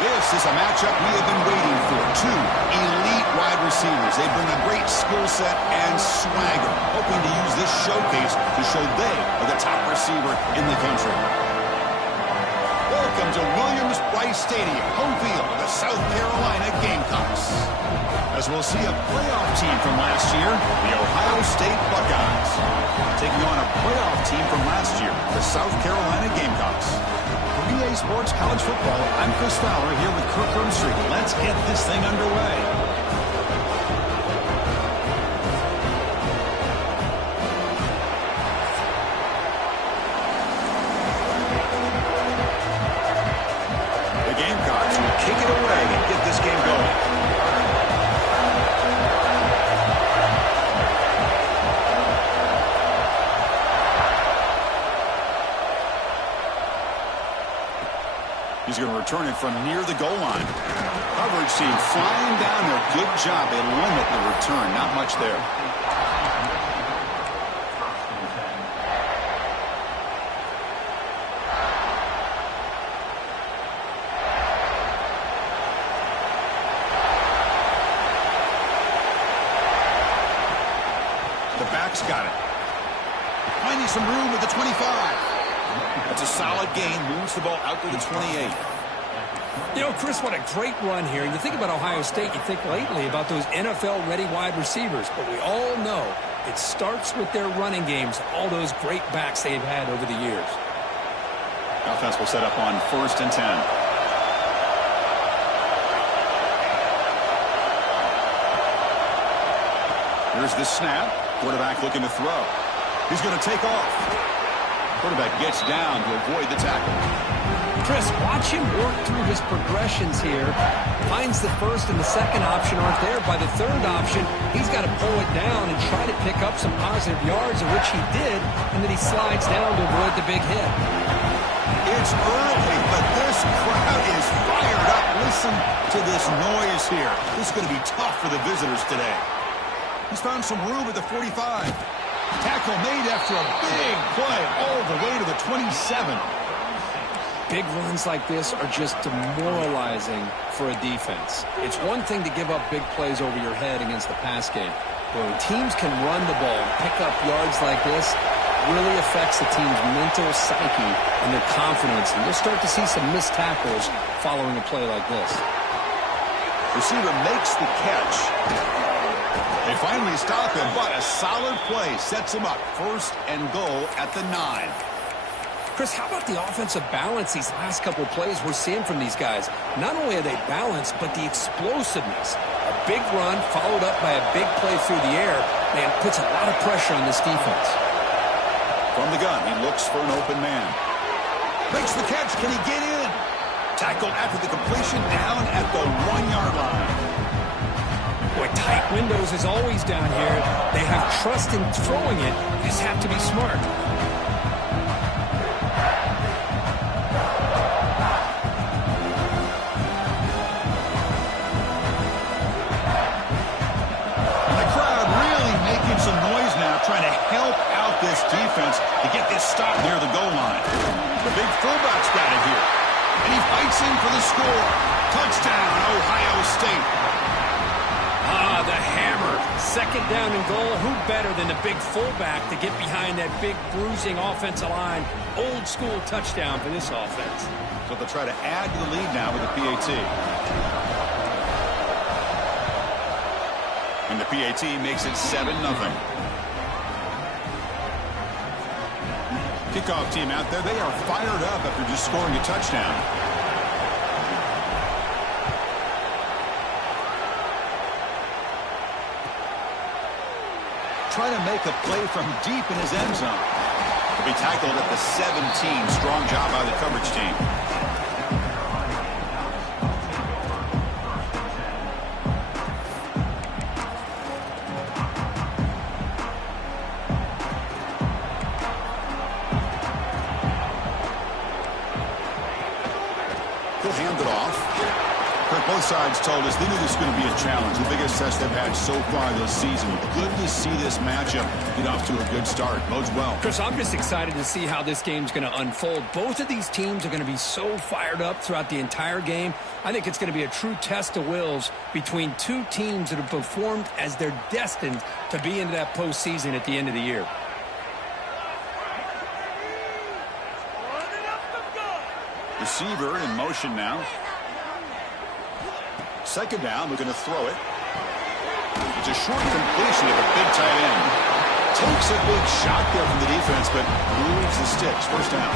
This is a matchup we have been waiting for. Two elite wide receivers. They bring a great skill set and swagger, hoping to use this showcase to show they are the top receiver in the country. Welcome to Williams-Brice Stadium, home field of the South Carolina Gamecocks. As we'll see a playoff team from last year, the Ohio State Buckeyes, taking on a playoff team from last year, the South Carolina Gamecocks. For EA Sports College Football, I'm Chris Fowler here with Kirk Herbstreit. Let's get this thing underway. Kick it away and get this game going. He's going to return it from near the goal line. Coverage team flying down there. Good job. They limit the return. Not much there. Got it. Finding some room at the 25. That's a solid gain. Moves the ball out to the 28. You know, Chris, what a great run here. You think about Ohio State, you think lately about those NFL-ready wide receivers. But we all know it starts with their running games, all those great backs they've had over the years. Offense will set up on 1st and 10. Here's the snap. Quarterback looking to throw. He's going to take off. Quarterback gets down to avoid the tackle. Chris, watch him work through his progressions here. Finds the first and the second option aren't there. By the third option, he's got to pull it down and try to pick up some positive yards, of which he did, and then he slides down to avoid the big hit. It's early, but this crowd is fired up. Listen to this noise here. This is going to be tough for the visitors today. He's found some room at the 45. Tackle made after a big play all the way to the 27. Big runs like this are just demoralizing for a defense. It's one thing to give up big plays over your head against the pass game. But when teams can run the ball and pick up yards like this, it really affects the team's mental psyche and their confidence. And you'll start to see some missed tackles following a play like this. Receiver makes the catch. They finally stop him, but a solid play sets him up. 1st and goal at the 9. Chris, how about the offensive balance these last couple of plays we're seeing from these guys? Not only are they balanced, but the explosiveness. A big run followed up by a big play through the air, man, puts a lot of pressure on this defense. From the gun, he looks for an open man. Makes the catch. Can he get in? Tackled after the completion down at the 1-yard line. Boy, tight windows is always down here. They have trust in throwing it. You just have to be smart. The crowd really making some noise now, trying to help out this defense to get this stop near the goal line. The big fullback's got it here. And he fights in for the score. Touchdown, Ohio State. The hammer. 2nd down and goal. Who better than the big fullback to get behind that big bruising offensive line? Old school touchdown for this offense. So they'll try to add to the lead now with the PAT. And the PAT makes it 7-0. Kickoff team out there. They are fired up after just scoring a touchdown. Trying to make a play from deep in his end zone. He'll be tackled at the 17. Strong job by the coverage team. He'll hand it off. Kirk, both sides told us they knew this was going to be a challenge, the biggest test they've had so far this season. Good to see this matchup get off to a good start. Bodes well. Chris, I'm just excited to see how this game's going to unfold. Both of these teams are going to be so fired up throughout the entire game. I think it's going to be a true test of wills between two teams that have performed as they're destined to be into that postseason at the end of the year. Receiver in motion now. Second down, looking to throw it. It's a short completion of a big tight end. Takes a big shot there from the defense, but moves the sticks. First down.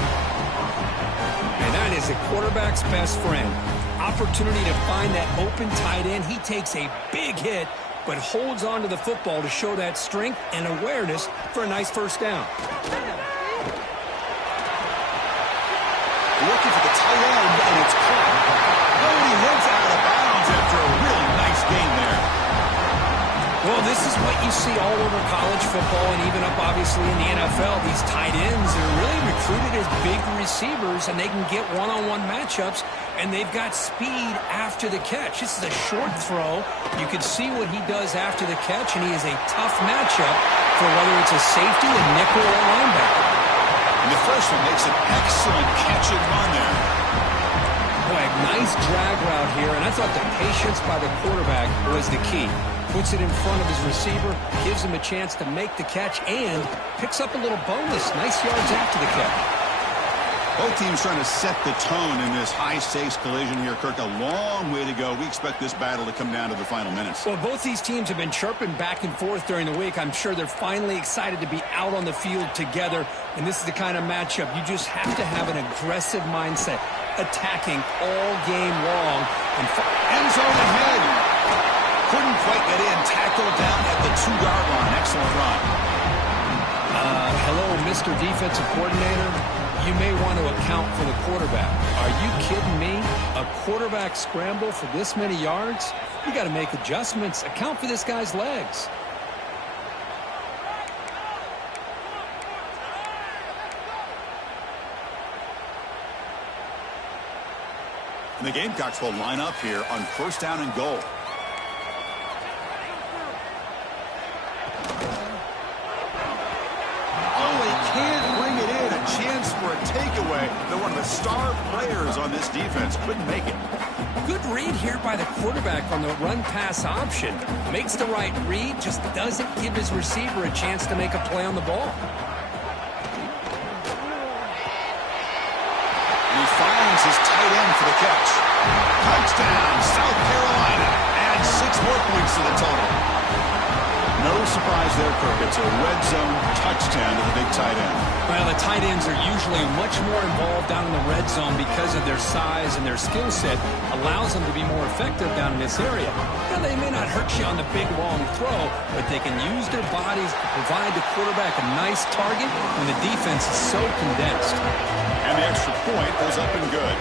And that is a quarterback's best friend. Opportunity to find that open tight end. He takes a big hit, but holds on to the football to show that strength and awareness for a nice first down. Looking for the tight end, and it's caught. Oh, he heads out of bounds after a really nice gain there. Well, this is what you see all over college football and even up, obviously, in the NFL. These tight ends are really recruited as big receivers, and they can get one-on-one matchups, and they've got speed after the catch. This is a short throw. You can see what he does after the catch, and he is a tough matchup for whether it's a safety, a nickel, or a linebacker. And the freshman makes an excellent catch and run there. Boy, nice drag route here, and I thought the patience by the quarterback was the key. Puts it in front of his receiver, gives him a chance to make the catch, and picks up a little bonus. Nice yards after the catch. Both teams trying to set the tone in this high-stakes collision here, Kirk. A long way to go. We expect this battle to come down to the final minutes. Well, both these teams have been chirping back and forth during the week. I'm sure they're finally excited to be out on the field together, and this is the kind of matchup you just have to have an aggressive mindset, attacking all game long. And end zone ahead. Couldn't quite get in. Tackled down at the 2-yard line. Excellent run. Hello, Mr. Defensive Coordinator. You may want to account for the quarterback. Are you kidding me? A quarterback scramble for this many yards? You got to make adjustments. Account for this guy's legs. And the Gamecocks will line up here on first down and goal. Takeaway. They're one of the star players on this defense. Couldn't make it. Good read here by the quarterback on the run-pass option. Makes the right read, just doesn't give his receiver a chance to make a play on the ball. And he finds his tight end for the catch. Touchdown, South Carolina. Adds 6 more points to the total. No surprise there, Kirk. It's a red zone touchdown to the big tight end. Well, the tight ends are usually much more involved down in the red zone because of their size and their skill set. Allows them to be more effective down in this area. Now, they may not hurt you on the big, long throw, but they can use their bodies to provide the quarterback a nice target when the defense is so condensed. And the extra point goes up and good.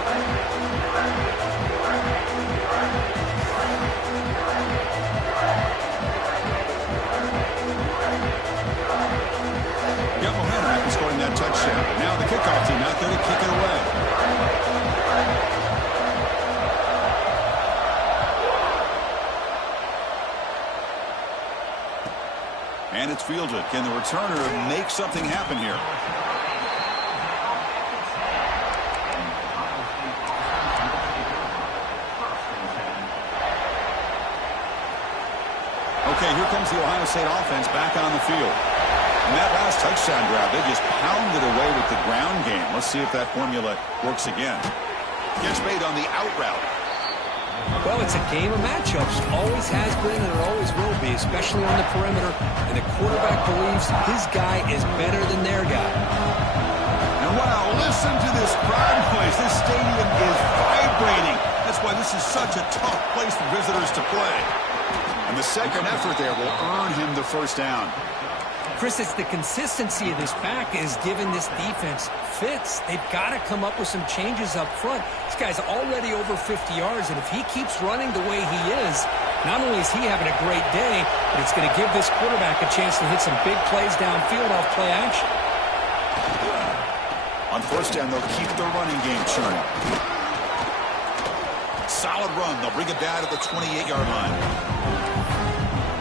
Got momentum after scoring that touchdown. Now the kickoff team out there to kick it away. And it's fielded. Can the returner make something happen here? Okay, here comes the Ohio State offense back on the field. And that last touchdown drive, they just pounded away with the ground game. Let's see if that formula works again. Gets made on the out route. Well, it's a game of matchups. Always has been and it always will be, especially on the perimeter. And the quarterback believes his guy is better than their guy. And wow, listen to this crowd noise. This stadium is vibrating. That's why this is such a tough place for visitors to play. And the second effort there will earn him the first down. Chris, it's the consistency of this back is giving this defense fits. They've got to come up with some changes up front. This guy's already over 50 yards, and if he keeps running the way he is, not only is he having a great day, but it's going to give this quarterback a chance to hit some big plays downfield off play action. On first down, they'll keep the running game churning. solid run. They'll bring it down to the 28-yard line.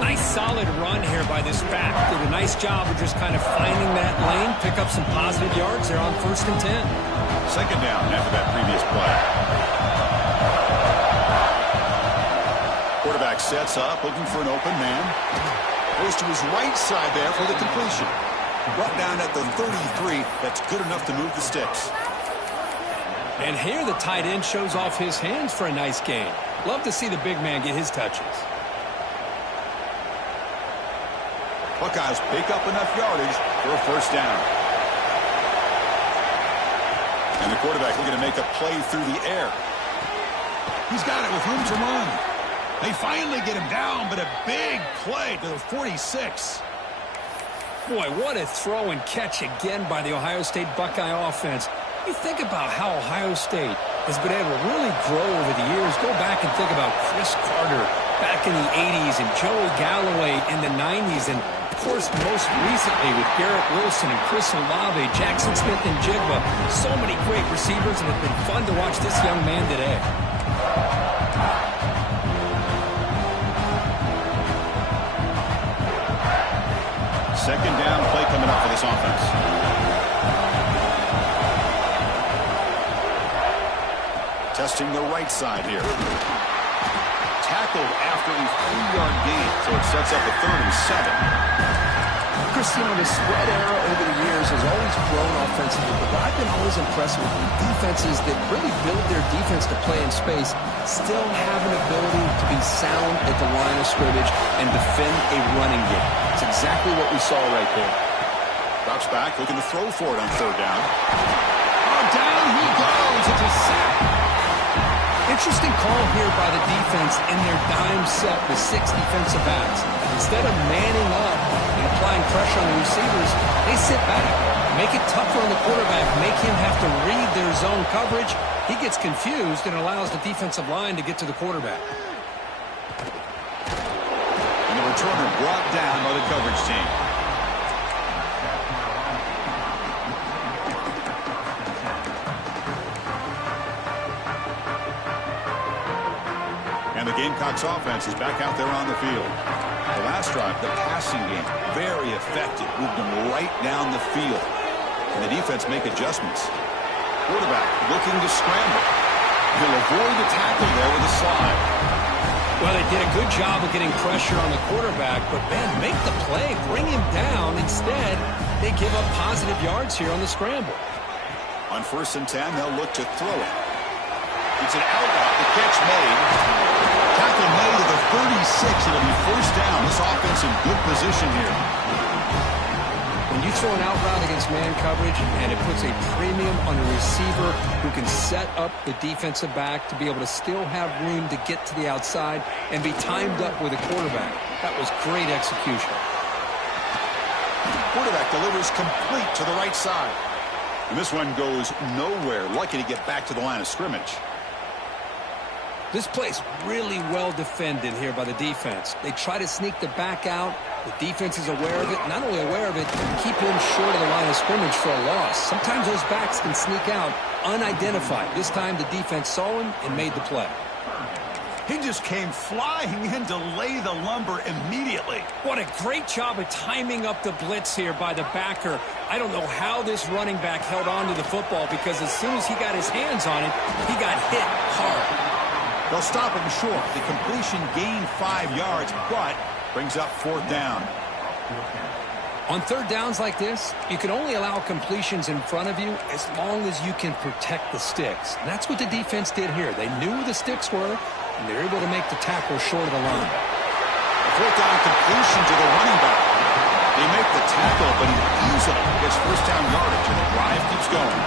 Nice solid run here by this back. Did a nice job of just kind of finding that lane, pick up some positive yards there on 1st and 10. Second down after that previous play. Quarterback sets up, looking for an open man. Goes to his right side there for the completion. Brought down at the 33. That's good enough to move the sticks. And here the tight end shows off his hands for a nice gain. Love to see the big man get his touches. Buckeyes pick up enough yardage for a first down. And the quarterback looking to make a play through the air. He's got it with room to run. They finally get him down, but a big play to the 46. Boy, what a throw and catch again by the Ohio State Buckeye offense. You think about how Ohio State has been able to really grow over the years. Go back and think about Chris Carter back in the 80s and Joey Galloway in the 90s. And, of course, most recently with Garrett Wilson and Chris Olave, Jackson Smith and Jigba. So many great receivers, and it's been fun to watch this young man today. Second down play coming up for this offense. Testing the right side here. Tackled after a 3-yard gain, so it sets up a 3rd and 7. Chris, you know, the spread era over the years has always grown offensively, but I've been always impressed with defenses that really build their defense to play in space, still have an ability to be sound at the line of scrimmage and defend a running game. It's exactly what we saw right there. Drops back, looking to throw for it on 3rd down. Oh, down he goes. It's a sack. Interesting call here by the defense in their dime set with 6 defensive backs. Instead of manning up and applying pressure on the receivers, they sit back, make it tougher on the quarterback, make him have to read their zone coverage. He gets confused and allows the defensive line to get to the quarterback. And the returner brought down by the coverage team. And the Gamecocks offense is back out there on the field. The last drive, the passing game, very effective. Moved them right down the field. And the defense make adjustments. Quarterback looking to scramble. He'll avoid the tackle there with a slide. Well, they did a good job of getting pressure on the quarterback, but, man, make the play, bring him down. Instead, they give up positive yards here on the scramble. On 1st and 10, they'll look to throw it. It's an out route. The catch made. Tackle made to the 36. It'll be first down. This offense in good position here. When you throw an out route against man coverage and it puts a premium on the receiver who can set up the defensive back to be able to still have room to get to the outside and be timed up with a quarterback. That was great execution. Quarterback delivers complete to the right side. And this one goes nowhere. Lucky to get back to the line of scrimmage. This play's really well defended here by the defense. They try to sneak the back out. The defense is aware of it. Not only aware of it, keep him short of the line of scrimmage for a loss. Sometimes those backs can sneak out unidentified. This time the defense saw him and made the play. He just came flying in to lay the lumber immediately. What a great job of timing up the blitz here by the backer. I don't know how this running back held on to the football because as soon as he got his hands on it, he got hit hard. They'll stop him short. The completion gained 5 yards, but brings up 4th down. On 3rd downs like this, you can only allow completions in front of you as long as you can protect the sticks. And that's what the defense did here. They knew where the sticks were, and they were able to make the tackle short of the line. A 4th down completion to the running back. They make the tackle, but he easily gets first down yardage, and the drive keeps going.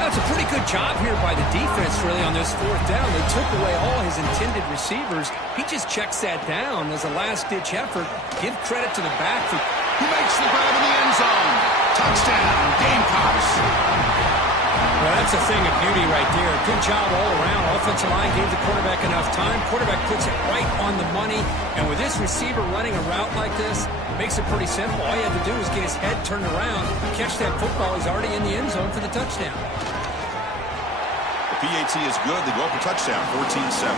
That's a pretty good job here by the defense, really, on this 4th down. They took away all his intended receivers. He just checks that down as a last-ditch effort. Give credit to the back. He makes the grab in the end zone. Touchdown, Gamecocks. Well, that's a thing of beauty right there. Good job all around. Offensive line gave the quarterback enough time. Quarterback puts it right on the money. And with this receiver running a route like this, makes it pretty simple. All you have to do is get his head turned around, catch that football. He's already in the end zone for the touchdown. PAT is good. They go up a touchdown, 14-7.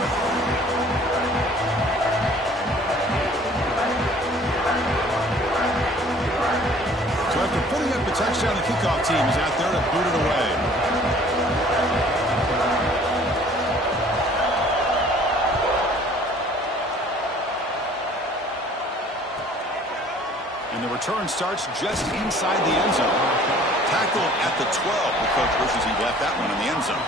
So after putting up a touchdown, the kickoff team is out there to boot it away. And the return starts just inside the end zone. Tackle at the 12. The coach wishes he left that one in the end zone.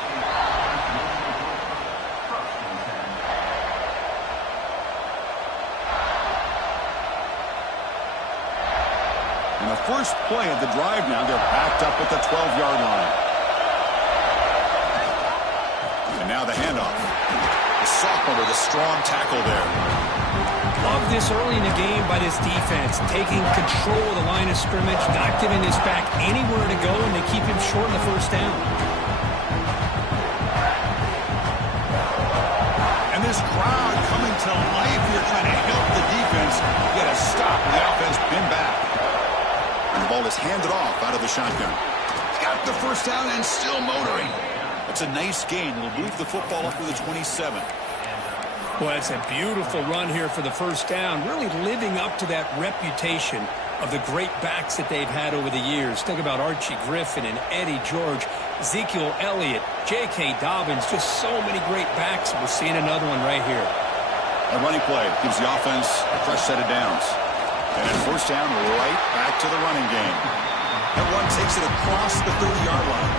And the first play of the drive now, they're backed up at the 12-yard line. And now the handoff. The sophomore with a strong tackle there. Love this early in the game by this defense, taking control of the line of scrimmage, not giving this back anywhere to go, and they keep him short in the first down. And this crowd coming to life here, trying to help the defense get a stop. The offense pinned back. And the ball is handed off out of the shotgun. Got the first down and still motoring. That's a nice gain. Will move the football up to the 27. Well, it's a beautiful run here for the first down, really living up to that reputation of the great backs that they've had over the years. Think about Archie Griffin and Eddie George, Ezekiel Elliott, J.K. Dobbins, just so many great backs. We're seeing another one right here. A running play gives the offense a fresh set of downs. And then first down, right back to the running game. Everyone takes it across the 30-yard line.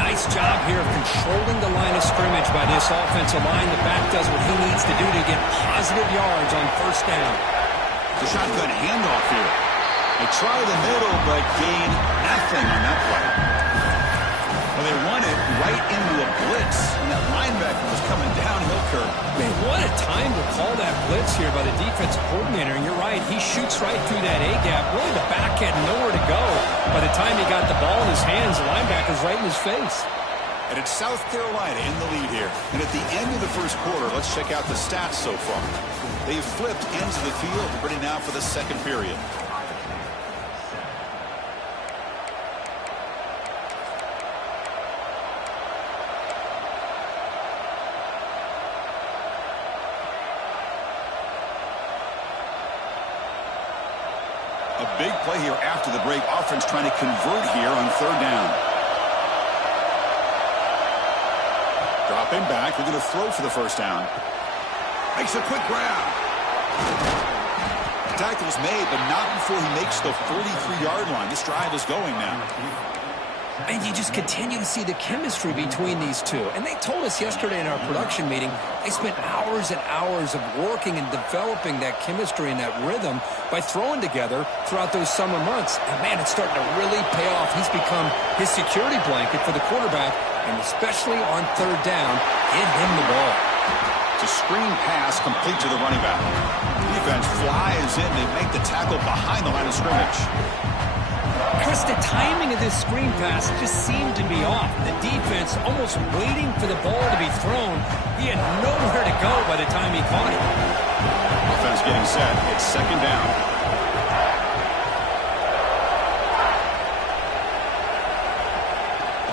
Nice job here of controlling the line of scrimmage by this offensive line. The back does what he needs to do to get positive yards on first down. The shotgun handoff here. They try the middle, but gain nothing on that play. Well, they run it right into a blitz, and that linebacker was coming downhill, Kirk. Man, what a time to call that blitz here by the defensive coordinator. And you're right, he shoots right through that A-gap. Really, the back had nowhere to go. By the time he got the ball in his hands, the linebacker's right in his face. And it's South Carolina in the lead here. And at the end of the first quarter, let's check out the stats so far. They've flipped ends of the field, ready now for the second period. A big play here after the break. Offense trying to convert here on third down. Dropping back. They're going to throw for the first down. Makes a quick grab. The tackle's made, but not before he makes the 43-yard line. This drive is going now. And you just continue to see the chemistry between these two. And they told us yesterday in our production meeting, they spent hours and hours of working and developing that chemistry and that rhythm by throwing together throughout those summer months. And, man, it's starting to really pay off. He's become his security blanket for the quarterback, and especially on third down, get him the ball. It's a screen pass complete to the running back. Defense flies in. They make the tackle behind the line of scrimmage. Chris, the timing of this screen pass just seemed to be off. The defense almost waiting for the ball to be thrown. He had nowhere to go by the time he caught it. Offense getting set. It's second down.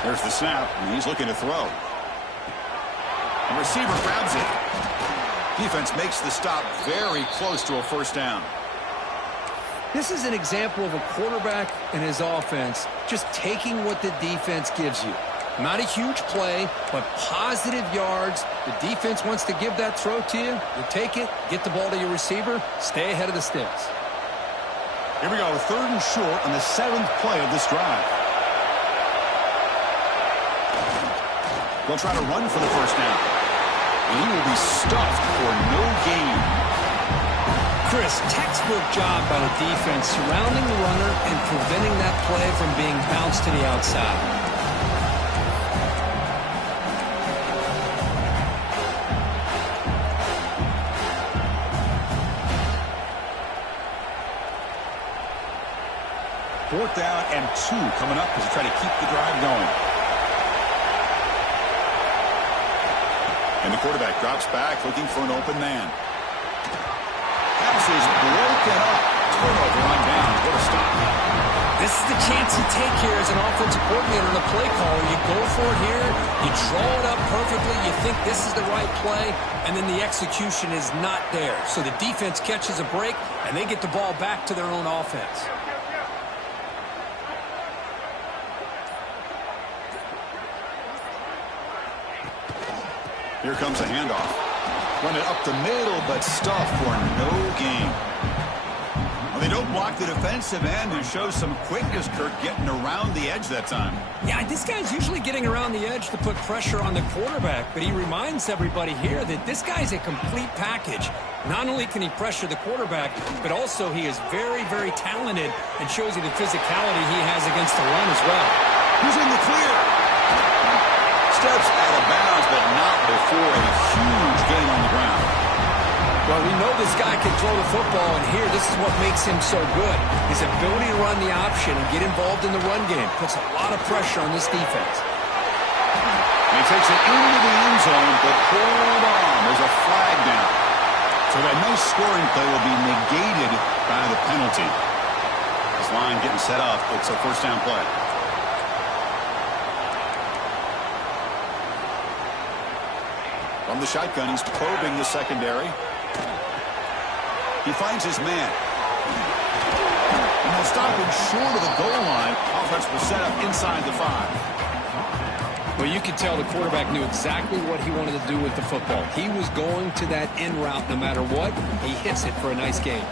There's the snap, and he's looking to throw. The receiver grabs it. Defense makes the stop very close to a first down. This is an example of a quarterback and his offense just taking what the defense gives you. Not a huge play, but positive yards. The defense wants to give that throw to you. You take it, get the ball to your receiver, stay ahead of the sticks. Here we go, third and short on the 7th play of this drive. They'll try to run for the first down. And he will be stuffed for no gain. Chris, textbook job by the defense surrounding the runner and preventing that play from being bounced to the outside. Fourth down and 2 coming up as they try to keep the drive going. And the quarterback drops back looking for an open man. Pass is broken up. Turnover on down. What a stop. This is the chance you take here as an offensive coordinator and a play caller. You go for it here, you draw it up perfectly, you think this is the right play, and then the execution is not there. So the defense catches a break, and they get the ball back to their own offense. Here comes a handoff. Run it up the middle, but stuffed for no gain. Well, they don't block the defensive end and show some quickness, Kirk, getting around the edge that time. Yeah, this guy's usually getting around the edge to put pressure on the quarterback, but he reminds everybody here that this guy's a complete package. Not only can he pressure the quarterback, but also he is very, very talented and shows you the physicality he has against the run as well. Who's in the clear? Steps out of bounds, but not before a huge gain on the ground. Well, we know this guy can throw the football, and here, this is what makes him so good. His ability to run the option and get involved in the run game puts a lot of pressure on this defense. He takes it into the end zone, but hold on, there's a flag down. So that nice scoring play will be negated by the penalty. This line getting set up. It's a first down play. From the shotgun, he's probing the secondary. He finds his man. And they'll stop him short of the goal line. Offense will set up inside the 5. Well, you could tell the quarterback knew exactly what he wanted to do with the football. He was going to that end route no matter what. He hits it for a nice gain.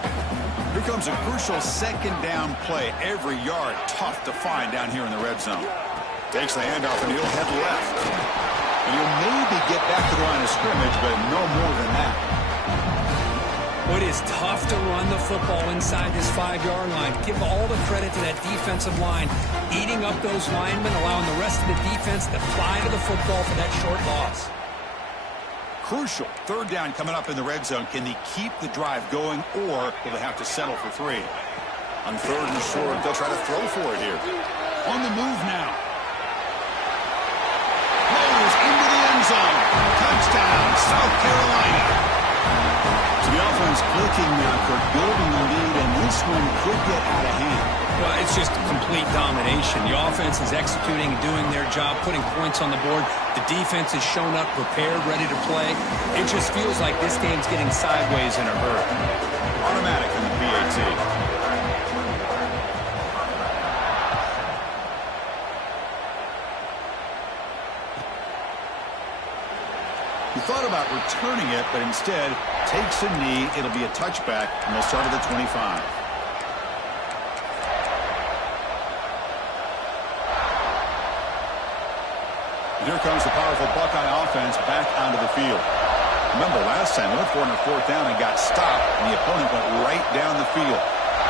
Here comes a crucial second down play. Every yard tough to find down here in the red zone. Takes the handoff and he'll head left. And he'll maybe get back to the line of scrimmage, but no more than that. It is tough to run the football inside this 5-yard line. Give all the credit to that defensive line, eating up those linemen, allowing the rest of the defense to fly to the football for that short loss. Crucial third down coming up in the red zone. Can they keep the drive going, or will they have to settle for 3? On third and short, they'll try to throw for it here. On the move now. Goes into the end zone. Touchdown, South Carolina. So the offense clicking now, Kirk, building the lead, and this one could get out of hand. Well, it's just complete domination. The offense is executing and doing their job, putting points on the board. The defense has shown up, prepared, ready to play. It just feels like this game's getting sideways in a hurry. Automatic in the PAT. He thought about returning it, but instead takes a knee. It'll be a touchback, and they'll start at the 25. And here comes the powerful Buckeye offense back onto the field. Remember, last time they went for it on 4th down and got stopped, and the opponent went right down the field.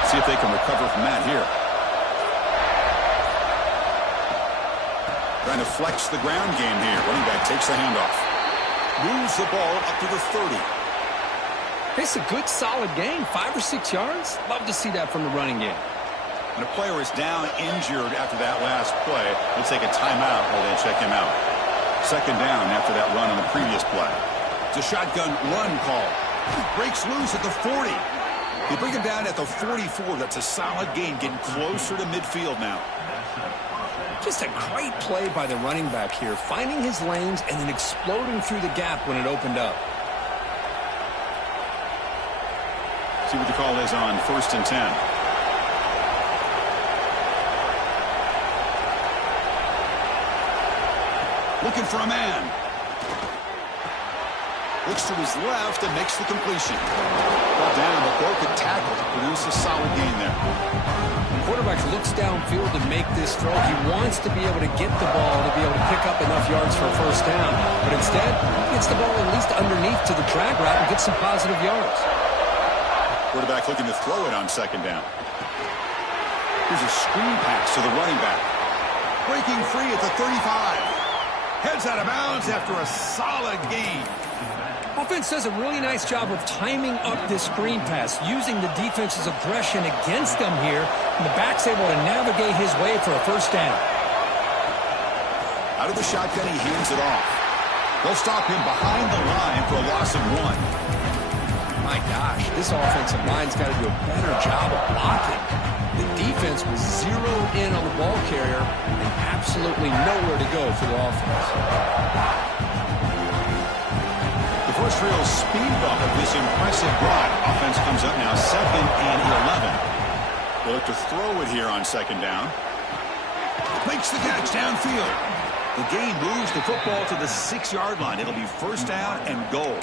See if they can recover from that here. Trying to flex the ground game here. Running back takes the handoff. Moves the ball up to the 30. It's a good, solid game. 5 or 6 yards. Love to see that from the running game. And a player is down injured after that last play. They'll take a timeout while they check him out. Second down after that run on the previous play. It's a shotgun run call. Breaks loose at the 40. They bring him down at the 44. That's a solid gain, getting closer to midfield now. Just a great play by the running back here, finding his lanes and then exploding through the gap when it opened up. See what the call is on 1st and 10. Looking for a man. Looks to his left and makes the completion. Ball down, but broken tackle to produce a solid gain there. The quarterback looks downfield to make this throw. He wants to be able to get the ball to be able to pick up enough yards for a first down. But instead, he gets the ball at least underneath to the drag route and gets some positive yards. Quarterback looking to throw it on 2nd down. Here's a screen pass to the running back. Breaking free at the 35. Heads out of bounds after a solid gain. Offense does a really nice job of timing up this screen pass, using the defense's aggression against them here, and the back's able to navigate his way for a first down. Out of the shotgun, he hands it off. They'll stop him behind the line for a loss of 1. My gosh, this offensive line's got to do a better job of blocking. The defense was zeroed in on the ball carrier and absolutely nowhere to go for the offense. The first real speed bump of this impressive drive. Offense comes up now 2nd and 11. They'll look to throw it here on 2nd down. Makes the catch downfield. The gain moves the football to the 6-yard line. It'll be 1st down and goal.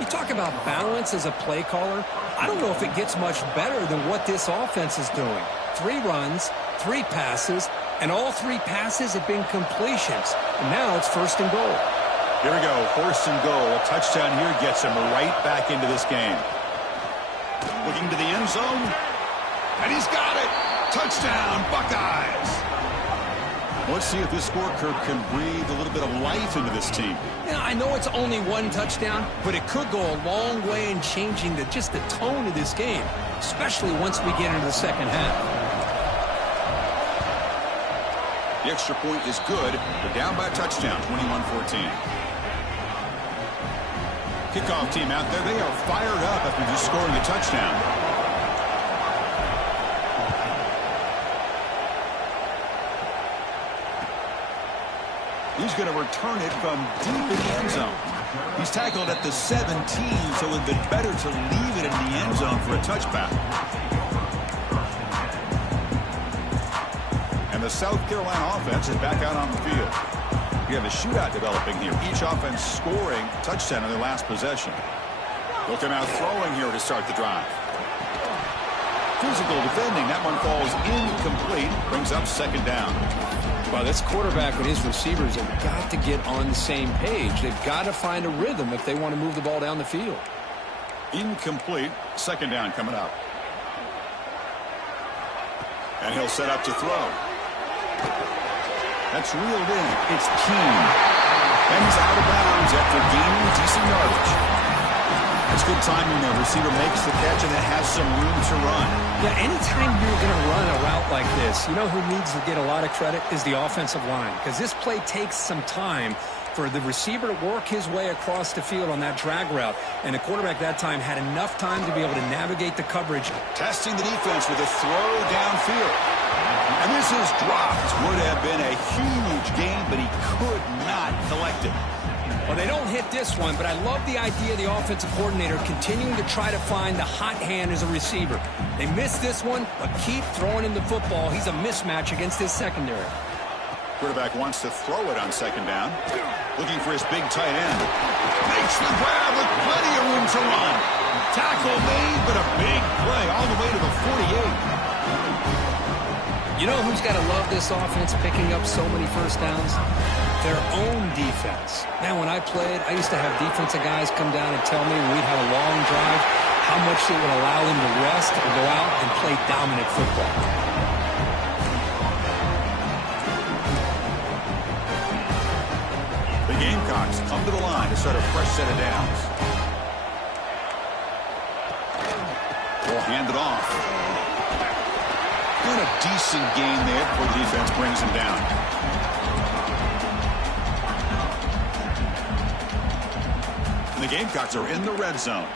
You talk about balance as a play caller. I don't know if it gets much better than what this offense is doing. 3 runs, 3 passes, and all 3 passes have been completions. And now it's 1st and goal. Here we go, 1st and goal. A touchdown here gets him right back into this game. Looking to the end zone, and he's got it. Touchdown, Buckeyes. Let's see if this scorecard can breathe a little bit of life into this team. Yeah, I know it's only 1 touchdown, but it could go a long way in changing just the tone of this game, especially once we get into the second half. The extra point is good. They're down by a touchdown, 21-14. Kickoff team out there. They are fired up after just scoring a touchdown. He's going to return it from deep in the end zone. He's tackled at the 17, so it would have been better to leave it in the end zone for a touchback. And the South Carolina offense is back out on the field. We have a shootout developing here. Each offense scoring a touchdown on their last possession. They'll come out throwing here to start the drive. Physical defending. That one falls incomplete. Brings up 2nd down. Well, this quarterback and his receivers have got to get on the same page. They've got to find a rhythm if they want to move the ball down the field. Incomplete. 2nd down coming up. And he'll set up to throw. That's reeled in. It's Keene. And he's out of bounds after gaining decent yardage. That's good timing there. Receiver makes the catch and it has some room to run. Yeah, anytime you're going to run a route like this, you know who needs to get a lot of credit is the offensive line, because this play takes some time for the receiver to work his way across the field on that drag route, and the quarterback that time had enough time to be able to navigate the coverage. Testing the defense with a throw downfield. And this is dropped. Would have been a huge gain, but he could not collect it. Well, they don't hit this one, but I love the idea of the offensive coordinator continuing to try to find the hot hand as a receiver. They missed this one, but keep throwing him the football. He's a mismatch against his secondary. Quarterback wants to throw it on 2nd down. Looking for his big tight end. Makes the grab with plenty of room to run. Tackle made, but a big play all the way to the 48. You know who's got to love this offense picking up so many 1st downs? Their own defense. Man, when I played, I used to have defensive guys come down and tell me when we'd have a long drive how much it would allow them to rest and go out and play dominant football. The Gamecocks come to the line to start a fresh set of downs. They'll hand it off. And a decent gain there before the defense brings him down. And the Gamecocks are in the red zone.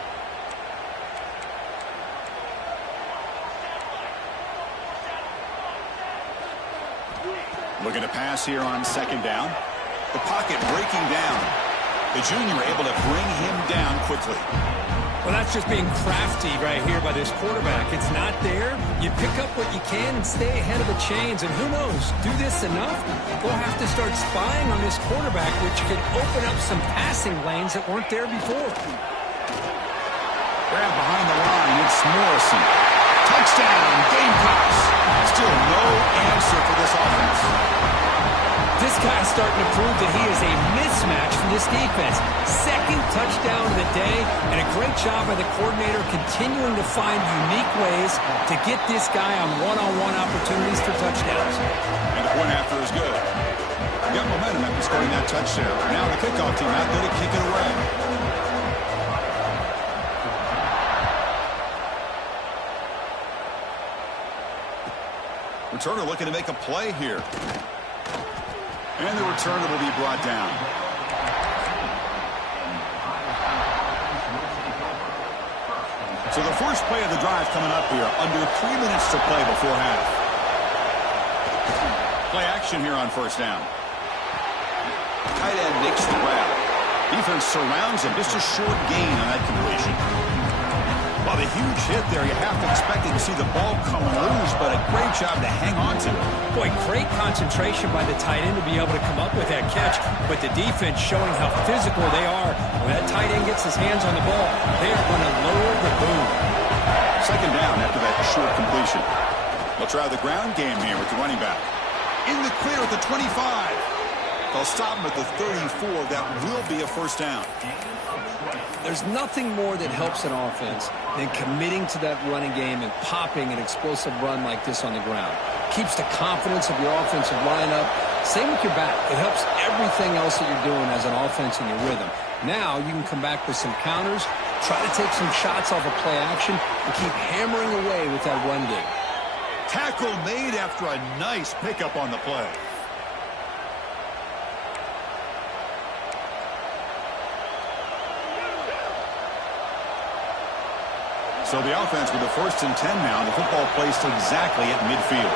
Looking to pass here on 2nd down. The pocket breaking down. The junior able to bring him down quickly. Well, that's just being crafty right here by this quarterback. It's not there. You pick up what you can and stay ahead of the chains. And who knows, do this enough, they'll have to start spying on this quarterback, which could open up some passing lanes that weren't there before. Grab behind the line. It's Morrison. Touchdown, Gamecocks. Still no answer for this offense. This guy's starting to prove that he is a mismatch for this defense. 2nd touchdown of the day, and a great job by the coordinator continuing to find unique ways to get this guy on one-on-one opportunities for touchdowns. And the point after is good. Got momentum after scoring that touchdown. Now the kickoff team out there to kick it away. Returner looking to make a play here. And the returner will be brought down. So the first play of the drive coming up here, under 3 minutes to play before half. Play action here on first down. Tight end makes the grab. Defense surrounds him. Just a short gain on that completion. Well, the huge hit there. You have to expect to see the ball come loose, but a great job to hang on to it. Boy, great concentration by the tight end to be able to come up with that catch, but the defense showing how physical they are. When that tight end gets his hands on the ball, they are going to lower the boom. Second down after that short completion. They'll try the ground game here with the running back. In the clear at the 25. They'll stop him at the 34. That will be a first down. There's nothing more that helps an offense than committing to that running game and popping an explosive run like this on the ground. Keeps the confidence of your offensive lineup. Same with your back. It helps everything else that you're doing as an offense in your rhythm. Now you can come back with some counters, try to take some shots off of play action, and keep hammering away with that run game. Tackle made after a nice pickup on the play. So the offense with the 1st and 10 now. The football placed exactly at midfield.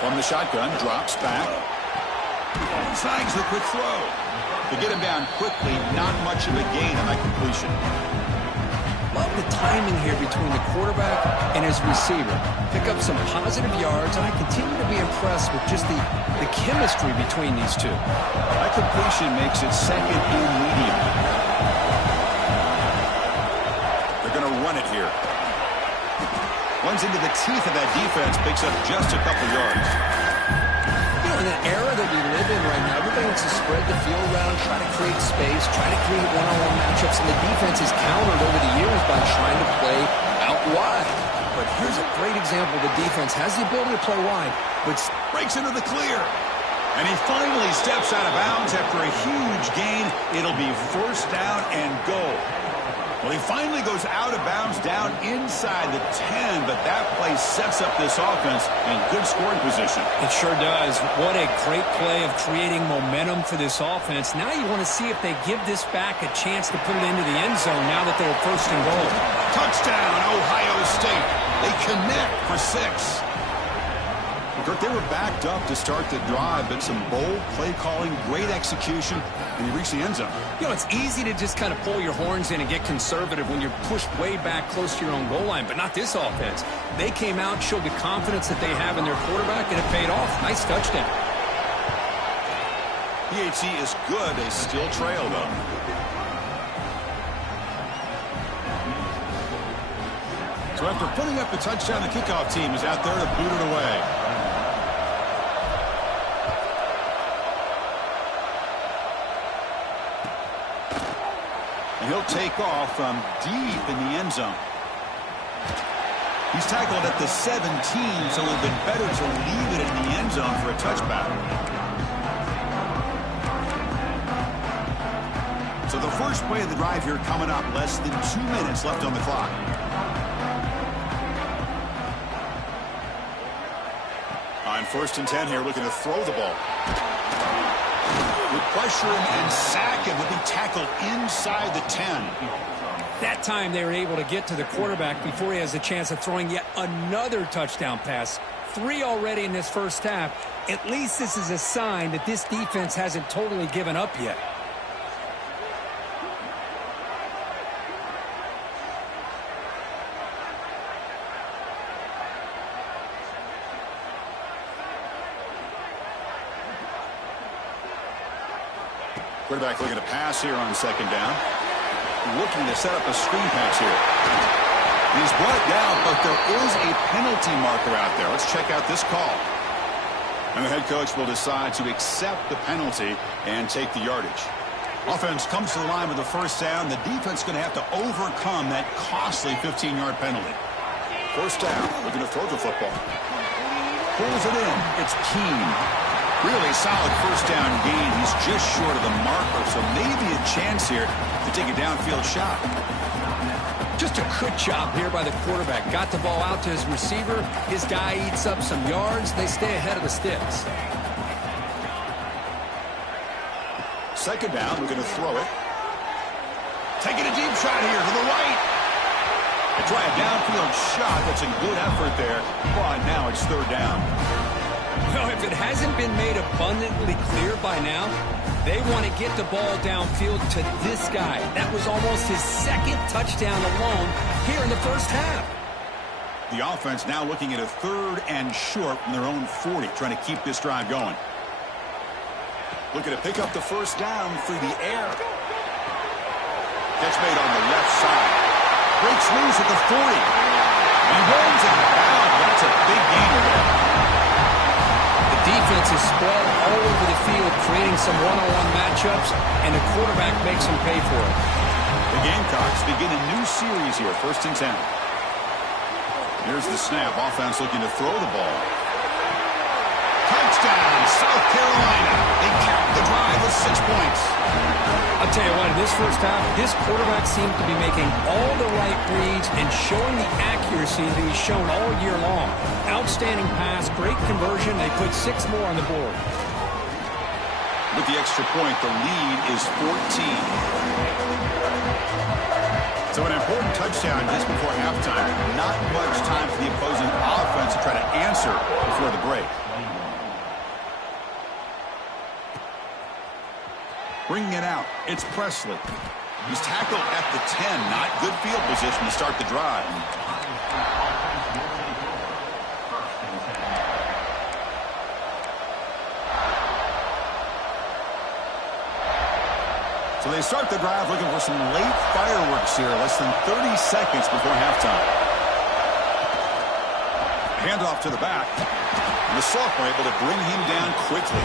From the shotgun, drops back. Snags the quick throw. To get him down quickly, not much of a gain on that completion. Love the timing here between the quarterback and his receiver. Pick up some positive yards, and I continue to be impressed with just the chemistry between these two. That completion makes it second and medium. Going to run it here. Runs into the teeth of that defense, picks up just a couple yards. You know, in the era that we live in right now, everybody wants to spread the field around, try to create space, try to create one-on-one matchups, and the defense is countered over the years by trying to play out wide. But here's a great example. The defense has the ability to play wide, but breaks into the clear. And he finally steps out of bounds after a huge gain. It'll be first down and goal. Well, he finally goes out of bounds down inside the 10, but that play sets up this offense in good scoring position. It sure does. What a great play of creating momentum for this offense. Now you want to see if they give this back a chance to put it into the end zone now that they're first and goal. Touchdown, Ohio State. They connect for 6. Kirk, they were backed up to start the drive, but some bold play calling, great execution, and he reached the end zone. You know, it's easy to just kind of pull your horns in and get conservative when you're pushed way back close to your own goal line, but not this offense. They came out, showed the confidence that they have in their quarterback, and it paid off. Nice touchdown. PHC is good. They still trail, though. So after putting up the touchdown, the kickoff team is out there to boot it away. And he'll take off from deep in the end zone. He's tackled at the 17, so it would have been better to leave it in the end zone for a touchback. So the first play of the drive here coming up. Less than 2 minutes left on the clock. On 1st and 10 here, looking to throw the ball. Would pressure him and sack him. Would be tackled inside the 10. That time they were able to get to the quarterback before he has a chance of throwing yet another touchdown pass. 3 already in this first half. At least this is a sign that this defense hasn't totally given up yet. Quarterback looking to pass here on 2nd down. Looking to set up a screen pass here. He's brought it down, but there is a penalty marker out there. Let's check out this call. And the head coach will decide to accept the penalty and take the yardage. Offense comes to the line with the first down. The defense is going to have to overcome that costly 15-yard penalty. First down. Looking to throw the football. Pulls it in. It's Keene. Really solid first down gain. He's just short of the marker, so maybe a chance here to take a downfield shot. Just a good job here by the quarterback. Got the ball out to his receiver. His guy eats up some yards. They stay ahead of the sticks. 2nd down, we're going to throw it. Taking a deep shot here to the right. They try a downfield shot. That's a good effort there, but now it's third down. Well, if it hasn't been made abundantly clear by now, they want to get the ball downfield to this guy. That was almost his second touchdown alone here in the first half. The offense now looking at a 3rd and short from their own 40, trying to keep this drive going. Looking to pick up the first down through the air. Catch made on the left side. Breaks loose at the 40. He runs out of bounds. That's a big gainer there. Defense is spread all over the field, creating some one-on-one matchups, and the quarterback makes them pay for it. The Gamecocks begin a new series here, 1st and 10. Here's the snap. Offense looking to throw the ball. Touchdown, South Carolina. They cap the drive with 6 points. I'll tell you what, in this first half, this quarterback seems to be making all the right reads and showing the accuracy that he's shown all year long. Outstanding pass, great conversion. They put 6 more on the board. With the extra point, the lead is 14. So an important touchdown just before halftime. Not much time for the opposing offense to try to answer before the break. Bringing it out, it's Presley. He's tackled at the 10. Not good field position to start the drive. So they start the drive looking for some late fireworks here, less than 30 seconds before halftime. Handoff to the back. And the sophomore able to bring him down quickly.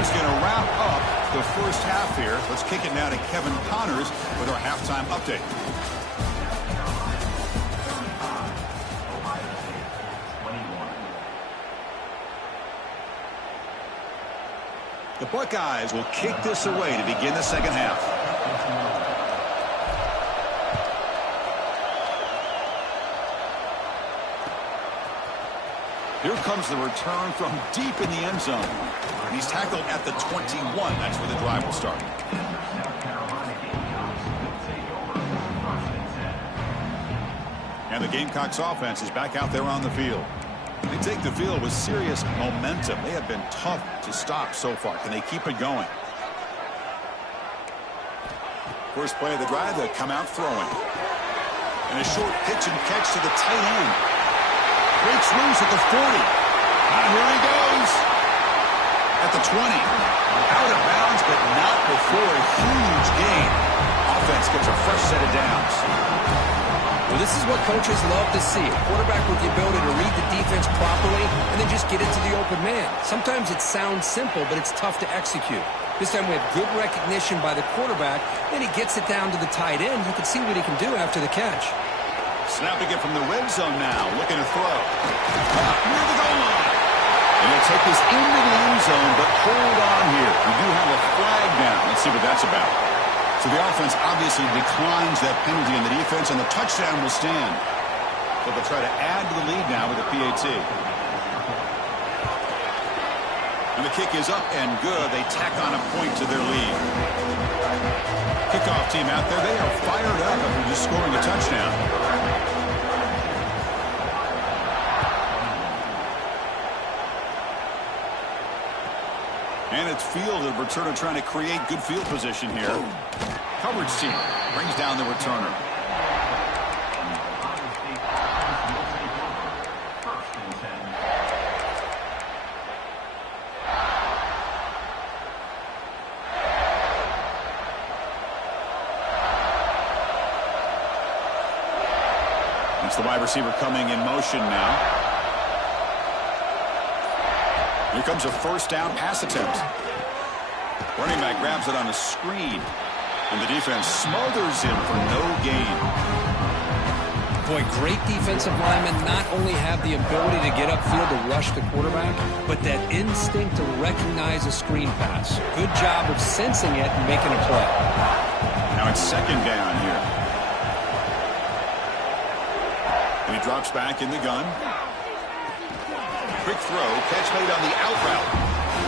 Is going to wrap up the first half here. Let's kick it now to Kevin Connors with our halftime update. The Buckeyes will kick this away to begin the second half. Here comes the return from deep in the end zone. And he's tackled at the 21. That's where the drive will start. And the Gamecocks offense is back out there on the field. They take the field with serious momentum. They have been tough to stop so far. Can they keep it going? First play of the drive, they come out throwing. And a short pitch and catch to the tight end. Breaks loose at the 40. And here he goes. At the 20. Out of bounds, but not before a huge gain. Offense gets a fresh set of downs. Well, this is what coaches love to see. A quarterback with the ability to read the defense properly and then just get it to the open man. Sometimes it sounds simple, but it's tough to execute. This time we have good recognition by the quarterback. Then he gets it down to the tight end. You can see what he can do after the catch. Snapping it from the red zone now, looking to throw. Caught near the goal line. And he'll take this into the end zone, but hold on here. We do have a flag down. Let's see what that's about. So the offense obviously declines that penalty in the defense, and the touchdown will stand. But they'll try to add to the lead now with a PAT. And the kick is up and good. They tack on a point to their lead. Kickoff team out there, they are fired up after just scoring a touchdown. And it's field of returner trying to create good field position here. Coverage team brings down the returner. It's the wide receiver coming in motion now. Here comes a first down pass attempt. Running back grabs it on a screen. And the defense smothers him for no gain. Boy, great defensive linemen not only have the ability to get upfield to rush the quarterback, but that instinct to recognize a screen pass. Good job of sensing it and making a play. Now it's second down here. And he drops back in the gun. Quick throw, catch made on the out route.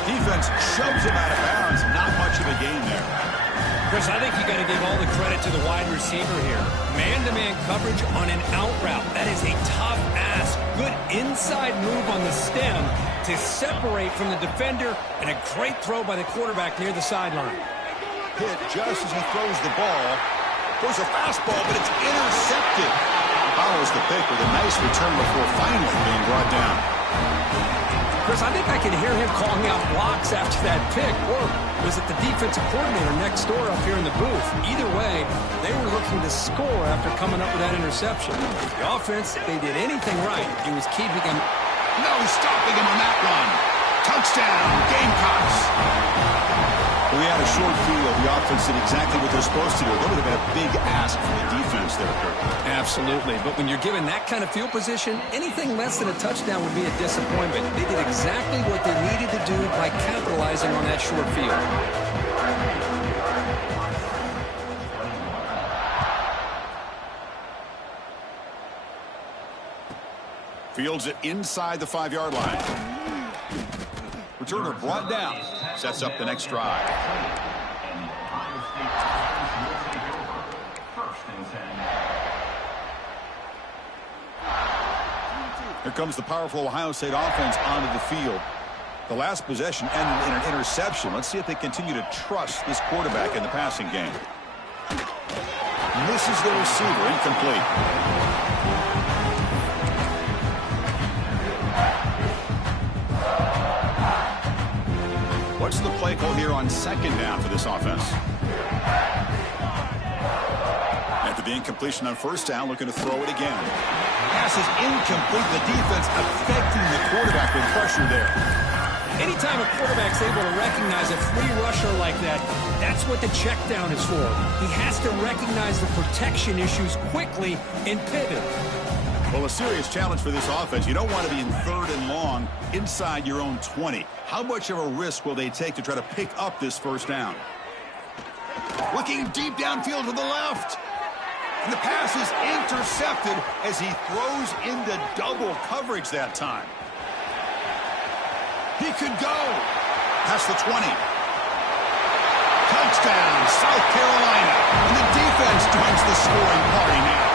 Defense shoves him out of bounds. Not much of a gain there. Chris, I think you got to give all the credit to the wide receiver here. Man-to-man coverage on an out route. That is a tough ask. Good inside move on the stem to separate from the defender, and a great throw by the quarterback near the sideline. Hit just as he throws the ball. Throws a fastball, but it's intercepted. Follows the pick with a nice return before finally being brought down. Chris, I think I can hear him calling out blocks after that pick. Or was it the defensive coordinator next door up here in the booth? Either way, they were looking to score after coming up with that interception. The offense, if they did anything right, it was keeping him. No stopping him on that run. Touchdown, Gamecocks. We had a short field. The offense did exactly what they're supposed to do. That would have been a big ask for the defense there, Kirk. Absolutely. But when you're given that kind of field position, anything less than a touchdown would be a disappointment. They did exactly what they needed to do by capitalizing on that short field. Fields it inside the 5-yard line. Returner brought down. Sets up the next drive. Here comes the powerful Ohio State offense onto the field. The last possession ended in an interception. Let's see if they continue to trust this quarterback in the passing game. Misses the receiver, incomplete. What's the play call here on second down for this offense? After the incompletion on first down, looking to throw it again. Pass is incomplete. The defense affecting the quarterback with pressure there. Anytime a quarterback's able to recognize a free rusher like that, that's what the check down is for. He has to recognize the protection issues quickly and pivot. Well, a serious challenge for this offense. You don't want to be in third and long inside your own 20. How much of a risk will they take to try to pick up this first down? Looking deep downfield to the left. And the pass is intercepted as he throws into double coverage that time. He could go past the 20. Touchdown, South Carolina. And the defense joins the scoring party now.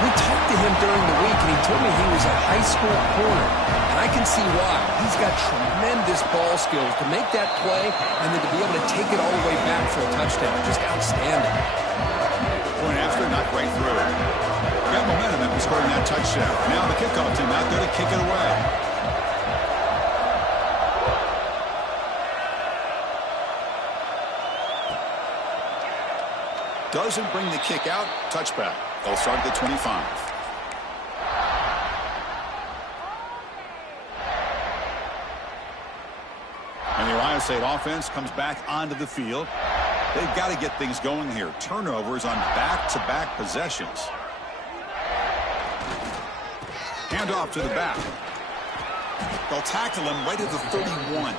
We talked to him during the week, and he told me he was a high school corner. And I can see why. He's got tremendous ball skills to make that play and then to be able to take it all the way back for a touchdown. Just outstanding. Point after, not right through. Got momentum after scoring that touchdown. Now the kickoff team out there to kick it away. Doesn't bring the kick out. Touchback. They'll start at the 25. And the Ohio State offense comes back onto the field. They've got to get things going here. Turnovers on back-to-back possessions. Hand off to the back. They'll tackle him right at the 31.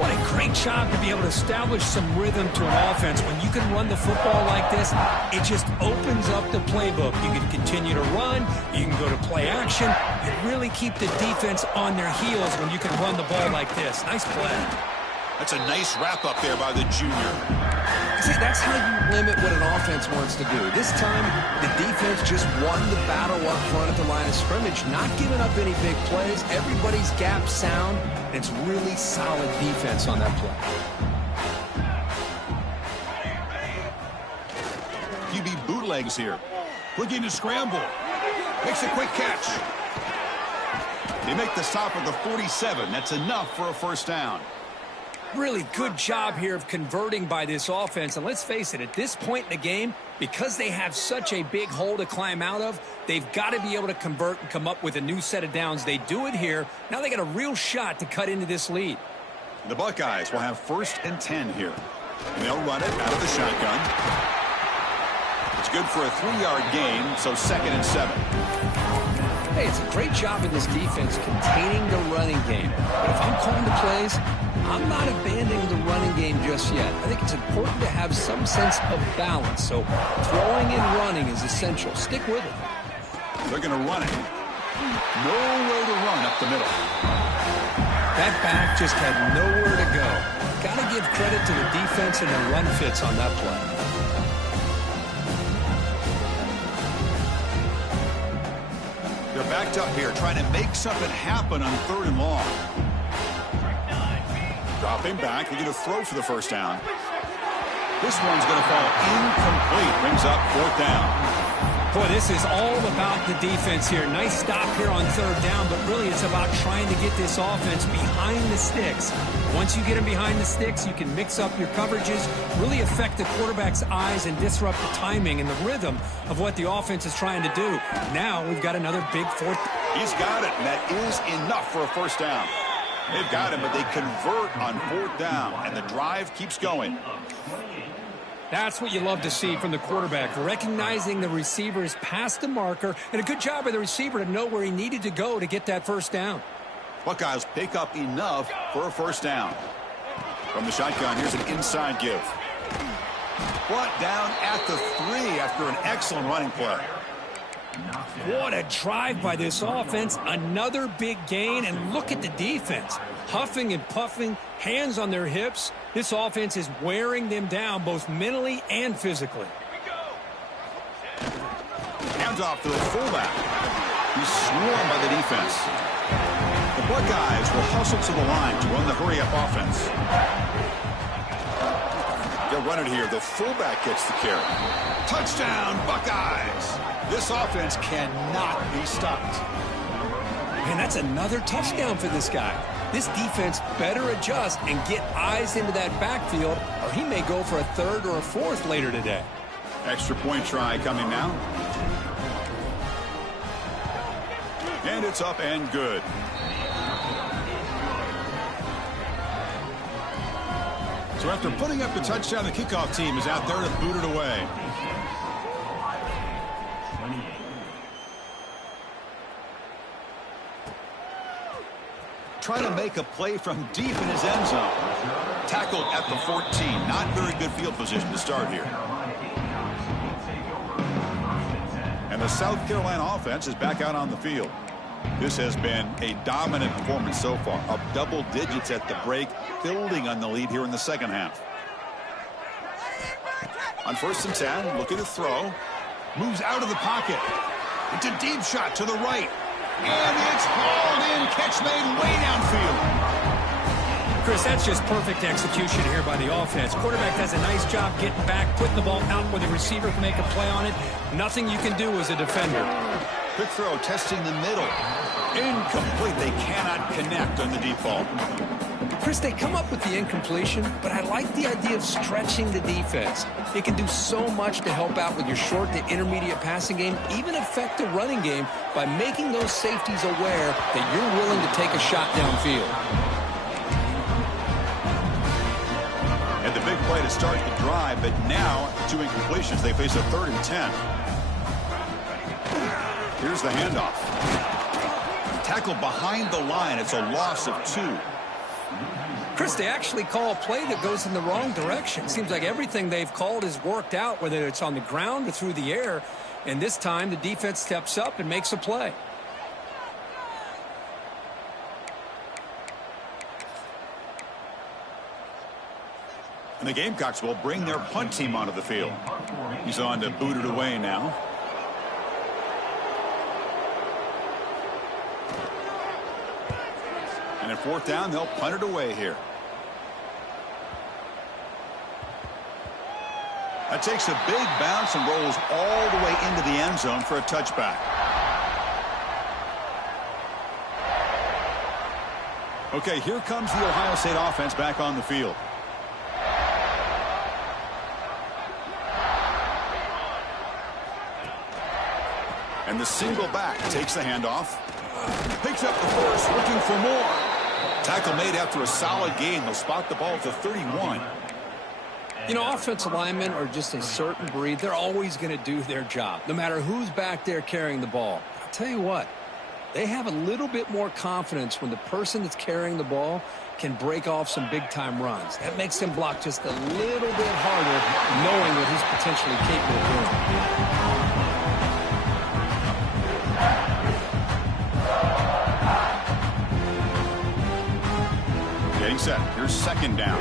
What a great job to be able to establish some rhythm to an offense. When you can run the football like this, it just opens up the playbook. You can continue to run. You can go to play action. And really keep the defense on their heels when you can run the ball like this. Nice play. That's a nice wrap-up there by the junior. See, that's how you limit what an offense wants to do. This time, the defense just won the battle up front at the line of scrimmage, not giving up any big plays. Everybody's gap sound. It's really solid defense on that play. QB bootlegs here. Looking to scramble. Makes a quick catch. They make the stop at the 47. That's enough for a first down. Really good job here of converting by this offense. And let's face it, at this point in the game, because they have such a big hole to climb out of, they've got to be able to convert and come up with a new set of downs. They do it here. Now they got a real shot to cut into this lead. The Buckeyes will have 1st and 10 here. And they'll run it out of the shotgun. It's good for a 3-yard gain, so 2nd and 7. Hey, it's a great job in this defense containing the running game. But if I'm calling the plays, I'm not abandoning the running game just yet. I think it's important to have some sense of balance. So throwing and running is essential. Stick with it. They're going to run it. Nowhere to run up the middle. That back just had nowhere to go. Got to give credit to the defense and their run fits on that play. They're backed up here, trying to make something happen on 3rd and long. Dropping back, they get a throw for the first down. This one's going to fall incomplete. Brings up 4th down. Boy, this is all about the defense here. Nice stop here on 3rd down, but really it's about trying to get this offense behind the sticks. Once you get them behind the sticks, you can mix up your coverages, really affect the quarterback's eyes and disrupt the timing and the rhythm of what the offense is trying to do. Now we've got another big 4th. He's got it, and that is enough for a first down. They've got him, but they convert on 4th down, and the drive keeps going. That's what you love to see from the quarterback, recognizing the receiver is past the marker, and a good job by the receiver to know where he needed to go to get that first down. Buckeyes pick up enough for a first down. From the shotgun, here's an inside give. Brought down at the 3 after an excellent running play. What a drive by this offense. Another big gain, and look at the defense. Huffing and puffing, hands on their hips. This offense is wearing them down both mentally and physically. Hands off to the fullback. He's swarmed by the defense. The Buckeyes will hustle to the line to run the hurry-up offense. They'll run it here. The fullback gets the carry. Touchdown, Buckeyes! This offense cannot be stopped. Man, that's another touchdown for this guy. This defense better adjust and get eyes into that backfield, or he may go for a 3rd or a 4th later today. Extra point try coming now. And it's up and good. So after putting up the touchdown, the kickoff team is out there to boot it away. Trying to make a play from deep in his end zone. Tackled at the 14. Not very good field position to start here. And the South Carolina offense is back out on the field. This has been a dominant performance so far. Up double digits at the break, building on the lead here in the second half. On 1st and 10, looking to throw. Moves out of the pocket. It's a deep shot to the right. And it's hauled in. Catch made way downfield. Chris, that's just perfect execution here by the offense. Quarterback does a nice job getting back, putting the ball out where the receiver can make a play on it. Nothing you can do as a defender. Quick throw, testing the middle. Incomplete. They cannot connect on the deep ball. Chris, they come up with the incompletion, but I like the idea of stretching the defense. It can do so much to help out with your short to intermediate passing game, even affect the running game by making those safeties aware that you're willing to take a shot downfield. And the big play to start the drive, but now 2 incompletions. They face a 3rd and 10. Here's the handoff. Tackle behind the line. It's a loss of 2. Chris, they actually call a play that goes in the wrong direction. Seems like everything they've called has worked out, whether it's on the ground or through the air. And this time, the defense steps up and makes a play. And the Gamecocks will bring their punt team onto the field. He's on to boot it away now. And at 4th down, they'll punt it away here. That takes a big bounce and rolls all the way into the end zone for a touchback. Okay, here comes the Ohio State offense back on the field. And the single back takes the handoff. Picks up the first, looking for more. Tackle made after a solid gain. They'll spot the ball at the 31. You know, offensive linemen are just a certain breed. They're always going to do their job, no matter who's back there carrying the ball. I'll tell you what, they have a little bit more confidence when the person that's carrying the ball can break off some big-time runs. That makes them block just a little bit harder, knowing what he's potentially capable of doing. second down.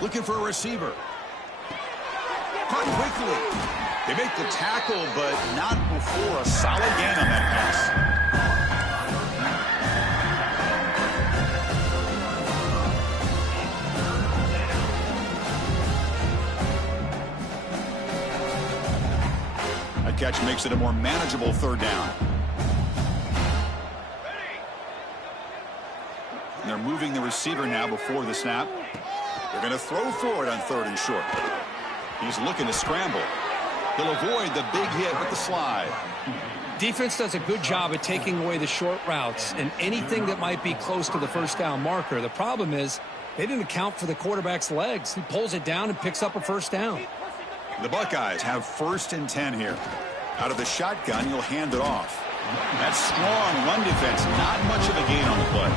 Looking for a receiver. Caught quickly. They make the tackle, but not before a solid gain on that pass. That catch makes it a more manageable third down. And they're moving the receiver now before the snap. They're going to throw for it on third and short. He's looking to scramble. He'll avoid the big hit with the slide. Defense does a good job at taking away the short routes and anything that might be close to the first down marker. The problem is they didn't account for the quarterback's legs. He pulls it down and picks up a first down. The Buckeyes have 1st and 10 here. Out of the shotgun, he'll hand it off. That strong run defense, not much of a gain on the play.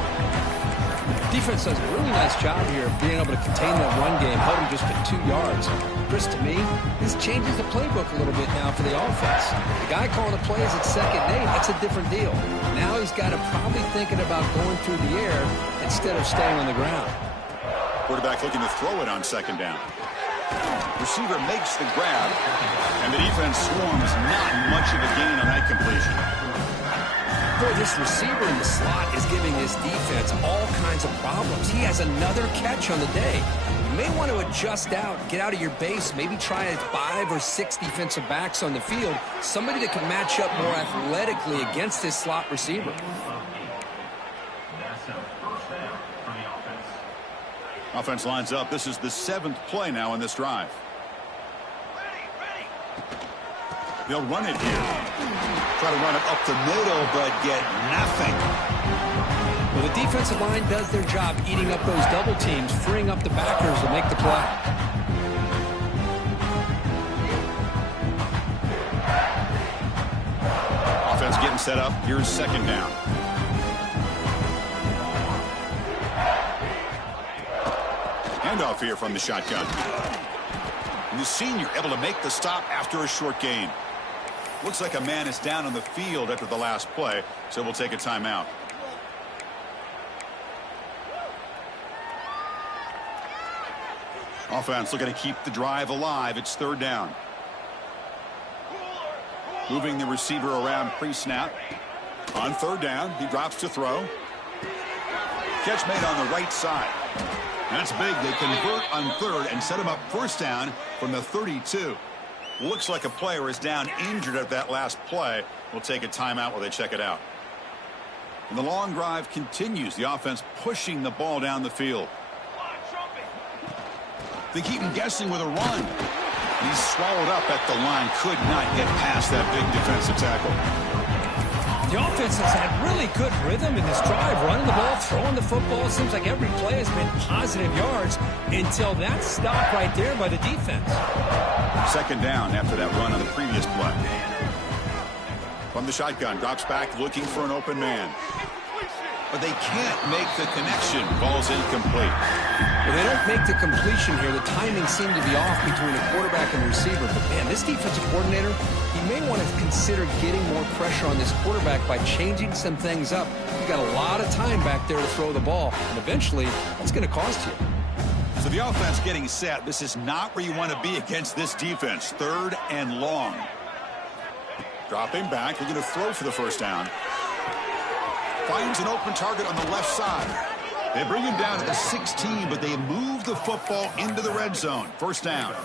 Defense does a really nice job here of being able to contain that run game, hold him just to 2 yards. Chris, to me, this changes the playbook a little bit now for the offense. The guy calling the plays at 2nd and 8, that's a different deal. Now he's got to probably thinking about going through the air instead of staying on the ground. Quarterback looking to throw it on 2nd down. Receiver makes the grab, and the defense swarms. Not much of a gain on that completion. Boy, this receiver in the slot is giving this defense all kinds of problems. He has another catch on the day. You may want to adjust out, get out of your base, maybe try 5 or 6 defensive backs on the field, somebody that can match up more athletically against this slot receiver. Offense lines up. This is the 7th play now in this drive. They'll run it here. Try to run it up the middle, but get nothing. Well, the defensive line does their job eating up those double teams, freeing up the backers to make the play. Offense getting set up. Here's 2nd down. Handoff here from the shotgun. And the senior able to make the stop after a short gain. Looks like a man is down on the field after the last play, so we'll take a timeout. Offense looking to keep the drive alive. It's 3rd down. Moving the receiver around pre-snap. On 3rd down, he drops to throw. Catch made on the right side. That's big. They convert on 3rd and set him up 1st down from the 32. Looks like a player is down injured at that last play. We'll take a timeout while they check it out. And the long drive continues. The offense pushing the ball down the field. They keep him guessing with a run. He's swallowed up at the line. Could not get past that big defensive tackle. The offense has had really good rhythm in this drive, running the ball, throwing the football. It seems like every play has been positive yards until that stop right there by the defense. 2nd down after that run on the previous play. From the shotgun, drops back looking for an open man. But they can't make the connection. Ball's incomplete. Well, they don't make the completion here. The timing seemed to be off between the quarterback and the receiver. But, man, this defensive coordinator, he may want to consider getting more pressure on this quarterback by changing some things up. You've got a lot of time back there to throw the ball. And eventually, that's going to cost you. So the offense getting set. This is not where you want to be against this defense. 3rd and long. Dropping back. They're going to throw for the 1st down. Finds an open target on the left side. They bring him down at the 16, but they move the football into the red zone. 1st down.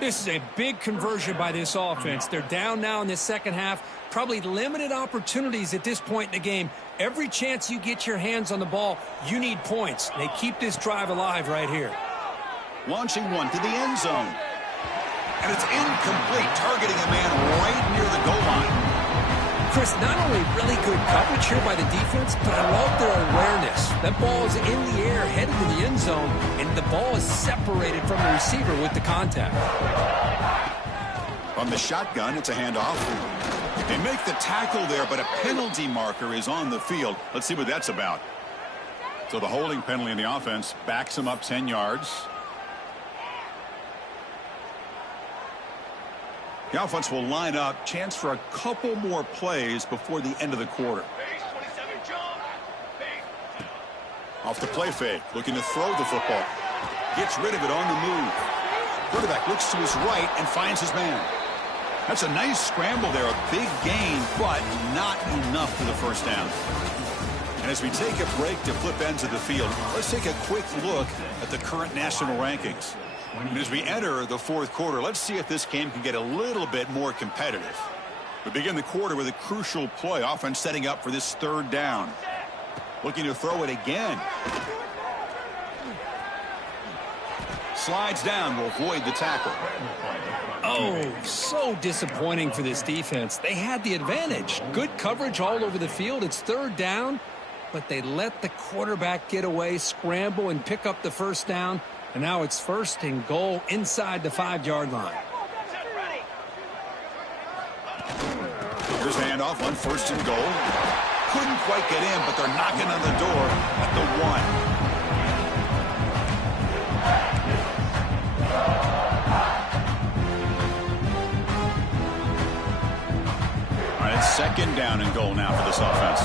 This is a big conversion by this offense. They're down now in the 2nd half. Probably limited opportunities at this point in the game. Every chance you get your hands on the ball, you need points. They keep this drive alive right here. Launching one to the end zone. And it's incomplete, targeting a man right near the goal line. Chris, not only really good coverage here by the defense, but I love their awareness. That ball is in the air, headed to the end zone, and the ball is separated from the receiver with the contact. From the shotgun, it's a handoff. They make the tackle there, but a penalty marker is on the field. Let's see what that's about. So the holding penalty in the offense backs him up 10 yards. The offense will line up. Chance for a couple more plays before the end of the quarter. Off the play fake, looking to throw the football. Gets rid of it on the move. Quarterback looks to his right and finds his man. That's a nice scramble there, a big gain, but not enough for the first down. And as we take a break to flip ends of the field, let's take a quick look at the current national rankings. And as we enter the fourth quarter, let's see if this game can get a little bit more competitive. We begin the quarter with a crucial play, offense setting up for this third down. Looking to throw it again. Slides down, will avoid the tackle. Oh, so disappointing for this defense. They had the advantage. Good coverage all over the field. It's third down, but they let the quarterback get away, scramble, and pick up the first down. And now it's first and goal inside the 5-yard line. Here's a handoff on first and goal. Couldn't quite get in, but they're knocking on the door at the 1. All right, it's second down and goal now for this offense.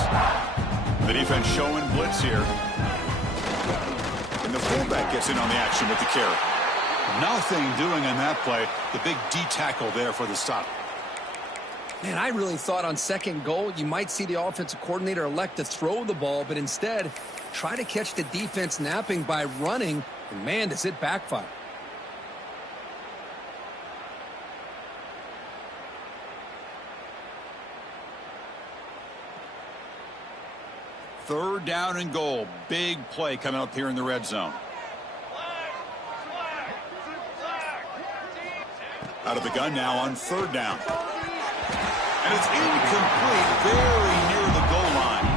The defense showing blitz here. And the fullback gets in on the action with the carry. Nothing doing on that play. The big D tackle there for the stop. Man, I really thought on second goal you might see the offensive coordinator elect to throw the ball, but instead try to catch the defense napping by running, and man, does it backfire. Third down and goal. Big play coming up here in the red zone. Out of the gun now on third down. And it's incomplete, very near the goal line.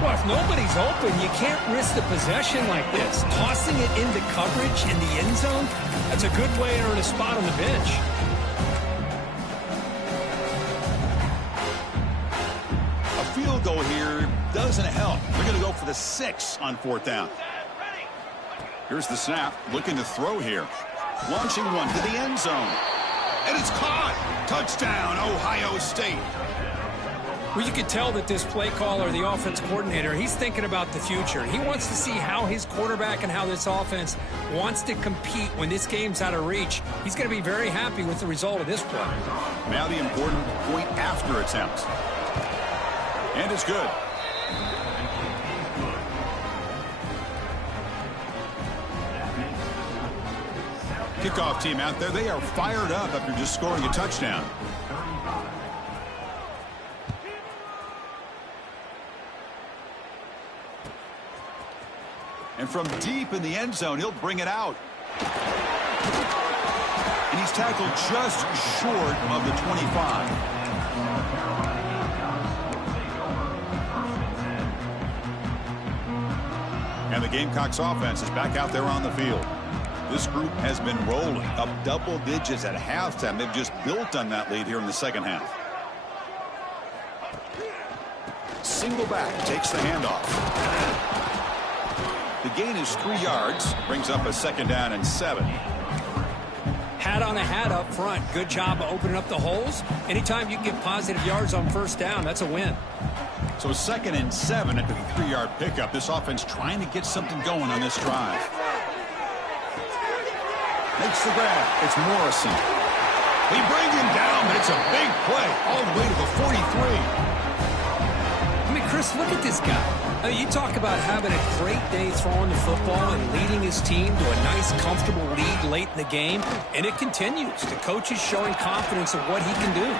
Well, if nobody's open, you can't risk the possession like this. Tossing it into coverage in the end zone, that's a good way to earn a spot on the bench. A field goal here doesn't help. They're going to go for the 6 on fourth down. Here's the snap, looking to throw here. Launching one to the end zone. And it's caught. Touchdown, Ohio State. Well, you could tell that this play caller, the offense coordinator, he's thinking about the future. He wants to see how his quarterback and how this offense wants to compete when this game's out of reach. He's going to be very happy with the result of this play. Now the important point after attempt. And it's good. Kickoff team out there. They are fired up after just scoring a touchdown. And from deep in the end zone, he'll bring it out. And he's tackled just short of the 25. And the Gamecocks offense is back out there on the field. This group has been rolling up double digits at halftime. They've just built on that lead here in the second half. Single back takes the handoff. The gain is 3 yards, brings up a second down and 7. Hat on a hat up front. Good job of opening up the holes. Anytime you can get positive yards on first down, that's a win. So second and 7 after the 3-yard pickup. This offense trying to get something going on this drive. Makes the grab. It's Morrison. They bring him down, but it's a big play all the way to the 43. I mean, Chris, look at this guy. I mean, you talk about having a great day throwing the football and leading his team to a nice, comfortable lead late in the game, and it continues. The coach is showing confidence of what he can do.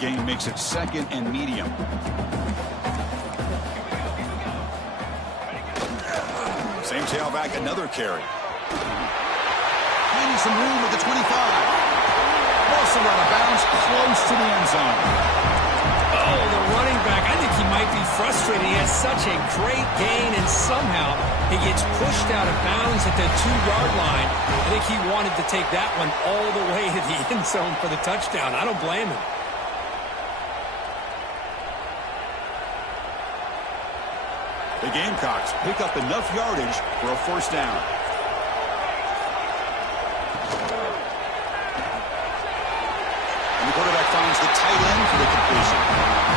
Gain makes it second and medium. Same tailback, another carry. Finding some room at the 25. Also out of bounds, close to the end zone. Oh, the running back, I think he might be frustrated. He has such a great gain, and somehow he gets pushed out of bounds at the 2-yard line. I think he wanted to take that one all the way to the end zone for the touchdown. I don't blame him. The Gamecocks pick up enough yardage for a first down. completion.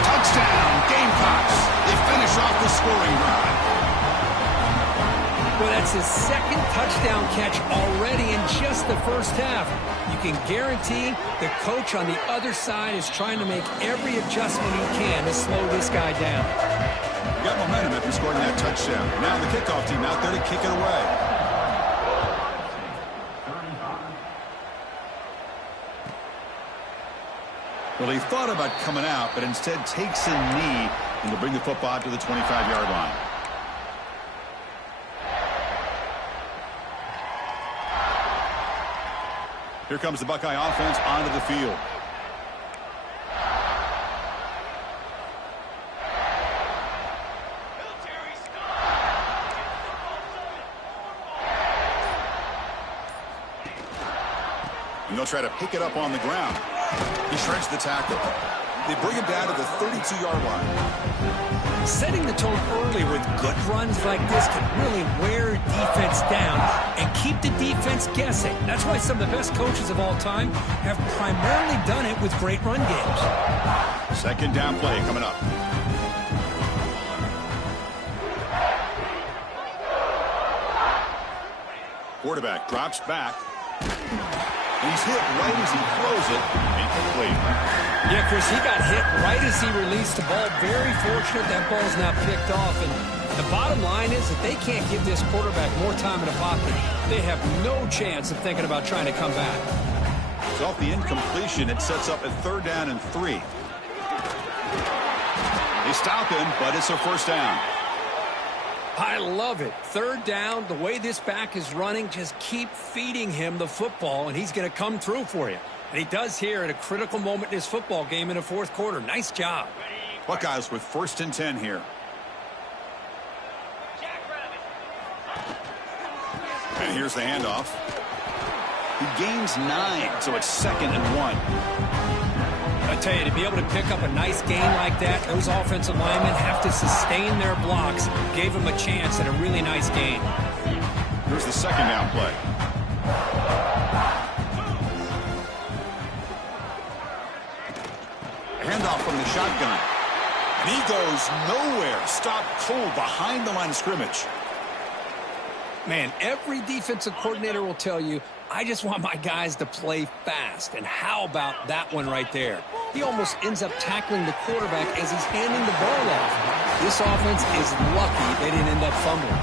Touchdown, Gamecocks. They finish off the scoring drive. Well, that's his second touchdown catch already in just the first half. You can guarantee the coach on the other side is trying to make every adjustment he can to slow this guy down. You got momentum after scoring that touchdown. Now the kickoff team out there to kick it away. Well, he thought about coming out, but instead takes a knee and will bring the football to the 25-yard line. Here comes the Buckeye offense onto the field. And they'll try to pick it up on the ground. He shreds the tackle. They bring him down to the 32-yard line. Setting the tone early with good runs like this can really wear defense down and keep the defense guessing. That's why some of the best coaches of all time have primarily done it with great run games. Second down play coming up. Quarterback drops back. He's hit right as he throws it. Incomplete. Yeah, Chris, he got hit right as he released the ball. Very fortunate that ball's not picked off. And the bottom line is that they can't give this quarterback more time in the pocket. They have no chance of thinking about trying to come back. So off the incompletion, it sets up a 3rd down and 3. They stop him, but it's a first down. I love it. 3rd down, the way this back is running, just keep feeding him the football, and he's going to come through for you. And he does here at a critical moment in his football game in the 4th quarter. Nice job. Buckeyes with 1st and 10 here. And here's the handoff. He gains 9, so it's 2nd and 1. I tell you, to be able to pick up a nice gain like that, those offensive linemen have to sustain their blocks. Gave him a chance at a really nice gain. Here's the 2nd down play. Handoff from the shotgun. And he goes nowhere. Stopped cold behind the line of scrimmage. Man, every defensive coordinator will tell you, I just want my guys to play fast. And how about that one right there? He almost ends up tackling the quarterback as he's handing the ball off. This offense is lucky they didn't end up fumbling.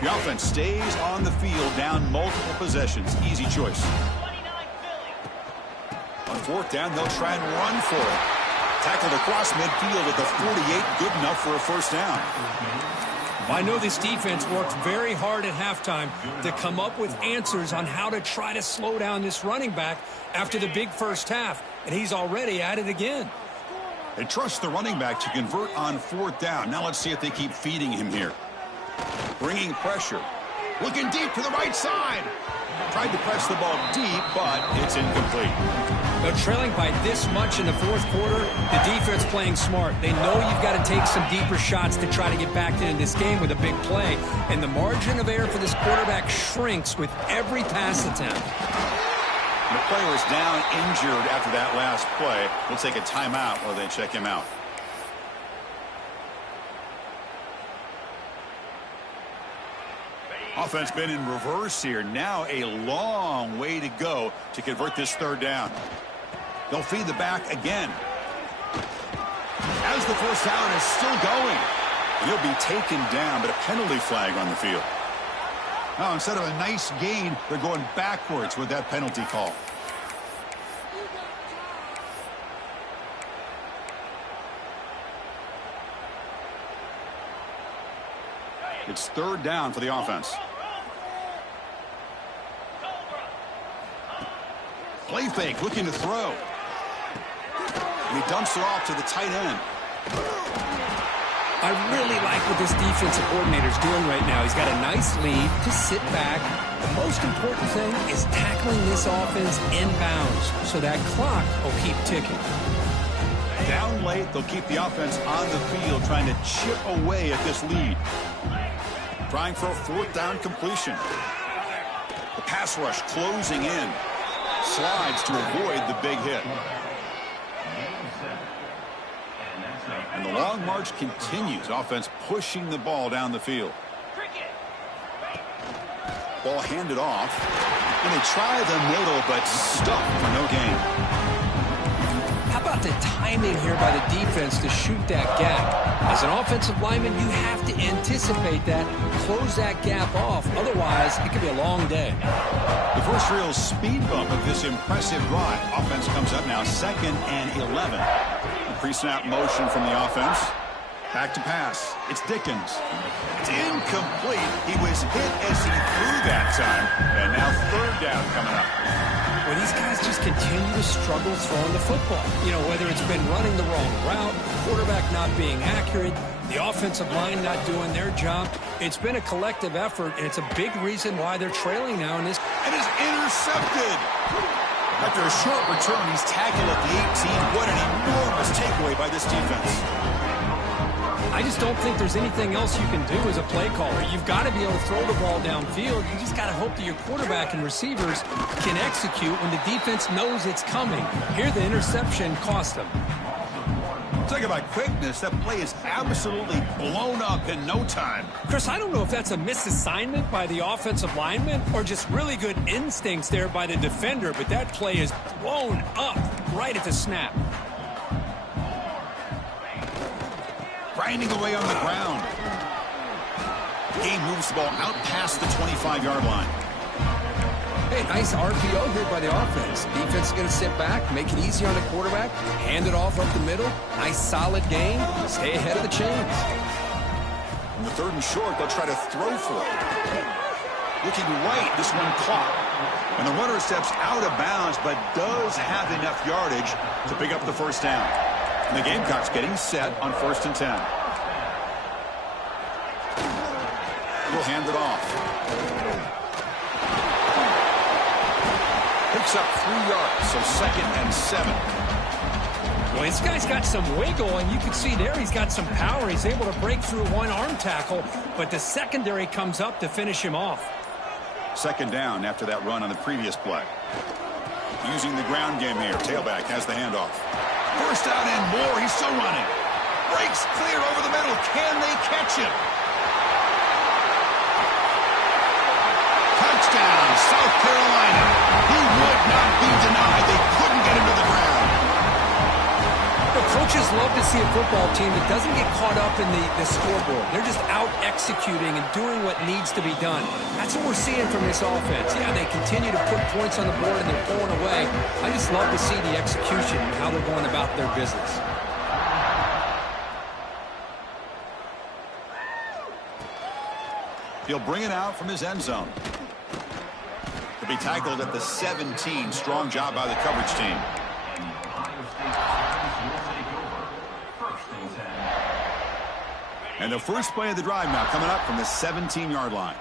The offense stays on the field down multiple possessions. Easy choice. On 4th down, they'll try and run for it. Tackled across midfield at the 48, good enough for a first down. I know this defense worked very hard at halftime to come up with answers on how to try to slow down this running back after the big first half, and he's already at it again. They trust the running back to convert on 4th down. Now let's see if they keep feeding him here. Bringing pressure. Looking deep to the right side. Tried to press the ball deep, but it's incomplete. They're trailing by this much in the 4th quarter. The defense playing smart. They know you've got to take some deeper shots to try to get back into this game with a big play. And the margin of error for this quarterback shrinks with every pass attempt. The player is down injured after that last play. We'll take a timeout while they check him out. Offense been in reverse here. Now a long way to go to convert this 3rd down. They'll feed the back again. As the first down is still going. He'll be taken down, but a penalty flag on the field. Now instead of a nice gain, they're going backwards with that penalty call. It's 3rd down for the offense. Play fake, looking to throw. And he dumps it off to the tight end. I really like what this defensive coordinator is doing right now. He's got a nice lead to sit back. The most important thing is tackling this offense inbounds so that clock will keep ticking. Down late, they'll keep the offense on the field, trying to chip away at this lead. Trying for a 4th down completion. The pass rush closing in. Slides to avoid the big hit. And the long march continues. Offense pushing the ball down the field. Ball handed off. And they try the middle, but stuck for no gain. How about the timing here by the defense to shoot that gap? As an offensive lineman, you have to anticipate that, close that gap off. Otherwise, it could be a long day. The first real speed bump of this impressive drive. Offense comes up now 2nd and 11. The pre-snap motion from the offense. Back to pass. It's Dickens. It's incomplete. He was hit as he threw that time. And now 3rd down coming up. Well, these guys just continue to struggle throwing the football. You know, whether it's been running the wrong route, quarterback not being accurate, the offensive line not doing their job. It's been a collective effort, and it's a big reason why they're trailing now in this. And is intercepted. After a short return, he's tackled at the 18. What an enormous takeaway by this defense. I just don't think there's anything else you can do as a play caller. You've got to be able to throw the ball downfield. You just got to hope that your quarterback and receivers can execute when the defense knows it's coming. Here, the interception cost them. Talk about quickness. That play is absolutely blown up in no time. Chris, I don't know if that's a misassignment by the offensive lineman or just really good instincts there by the defender, but that play is blown up right at the snap. Grinding away on the ground. Game moves the ball out past the 25-yard line. Hey, nice RPO here by the offense. Defense is going to sit back, make it easy on the quarterback, hand it off up the middle. Nice solid game. Stay ahead of the chains. On the 3rd and short, they'll try to throw for it. Looking right, this one caught. And the runner steps out of bounds, but does have enough yardage to pick up the 1st down. And the Gamecocks getting set on 1st and 10. We'll hand it off. Picks up 3 yards, so 2nd and 7. Well, this guy's got some wiggle, and you can see there he's got some power. He's able to break through one arm tackle, but the secondary comes up to finish him off. 2nd down after that run on the previous play. Using the ground game here. Tailback has the handoff. 1st down and more. He's still running. Breaks clear over the middle. Can they catch him? Touchdown, South Carolina. He would not be denied. They couldn't get him to the ground. The coaches love to see a football team that doesn't get caught up in the scoreboard. They're just out executing and doing what needs to be done. That's what we're seeing from this offense. Yeah, they continue to put points on the board and they're pulling away. I just love to see the execution and how they're going about their business. He'll bring it out from his end zone. He'll be tackled at the 17. Strong job by the coverage team. And the first play of the drive now coming up from the 17-yard line.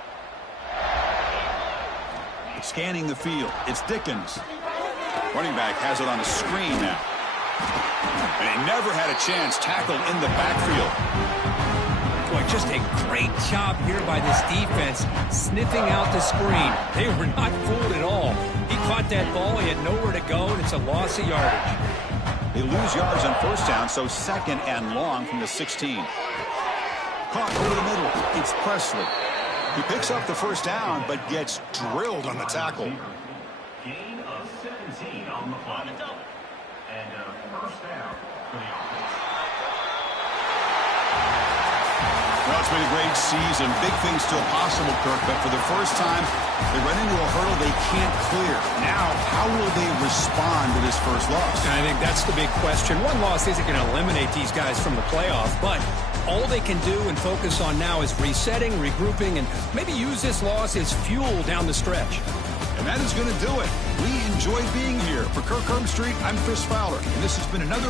Scanning the field. It's Dickens. Running back has it on a screen now. And he never had a chance. Tackled in the backfield. Boy, just a great job here by this defense, sniffing out the screen. They were not fooled at all. He caught that ball. He had nowhere to go, and it's a loss of yardage. They lose yards on 1st down, so 2nd and long from the 16. Caught over the middle. It's Presley. He picks up the 1st down, but gets drilled on the tackle. Gain of 17 on the play. And a 1st down for the offense. Well, it's been a great season. Big things still possible, Kirk, but for the first time, they run into a hurdle they can't clear. Now, how will they respond to this first loss? And I think that's the big question. One loss isn't going to eliminate these guys from the playoff, but all they can do and focus on now is resetting, regrouping, and maybe use this loss as fuel down the stretch. And that is going to do it. We enjoyed being here. For Kirk Herbstreit, I'm Chris Fowler, and this has been another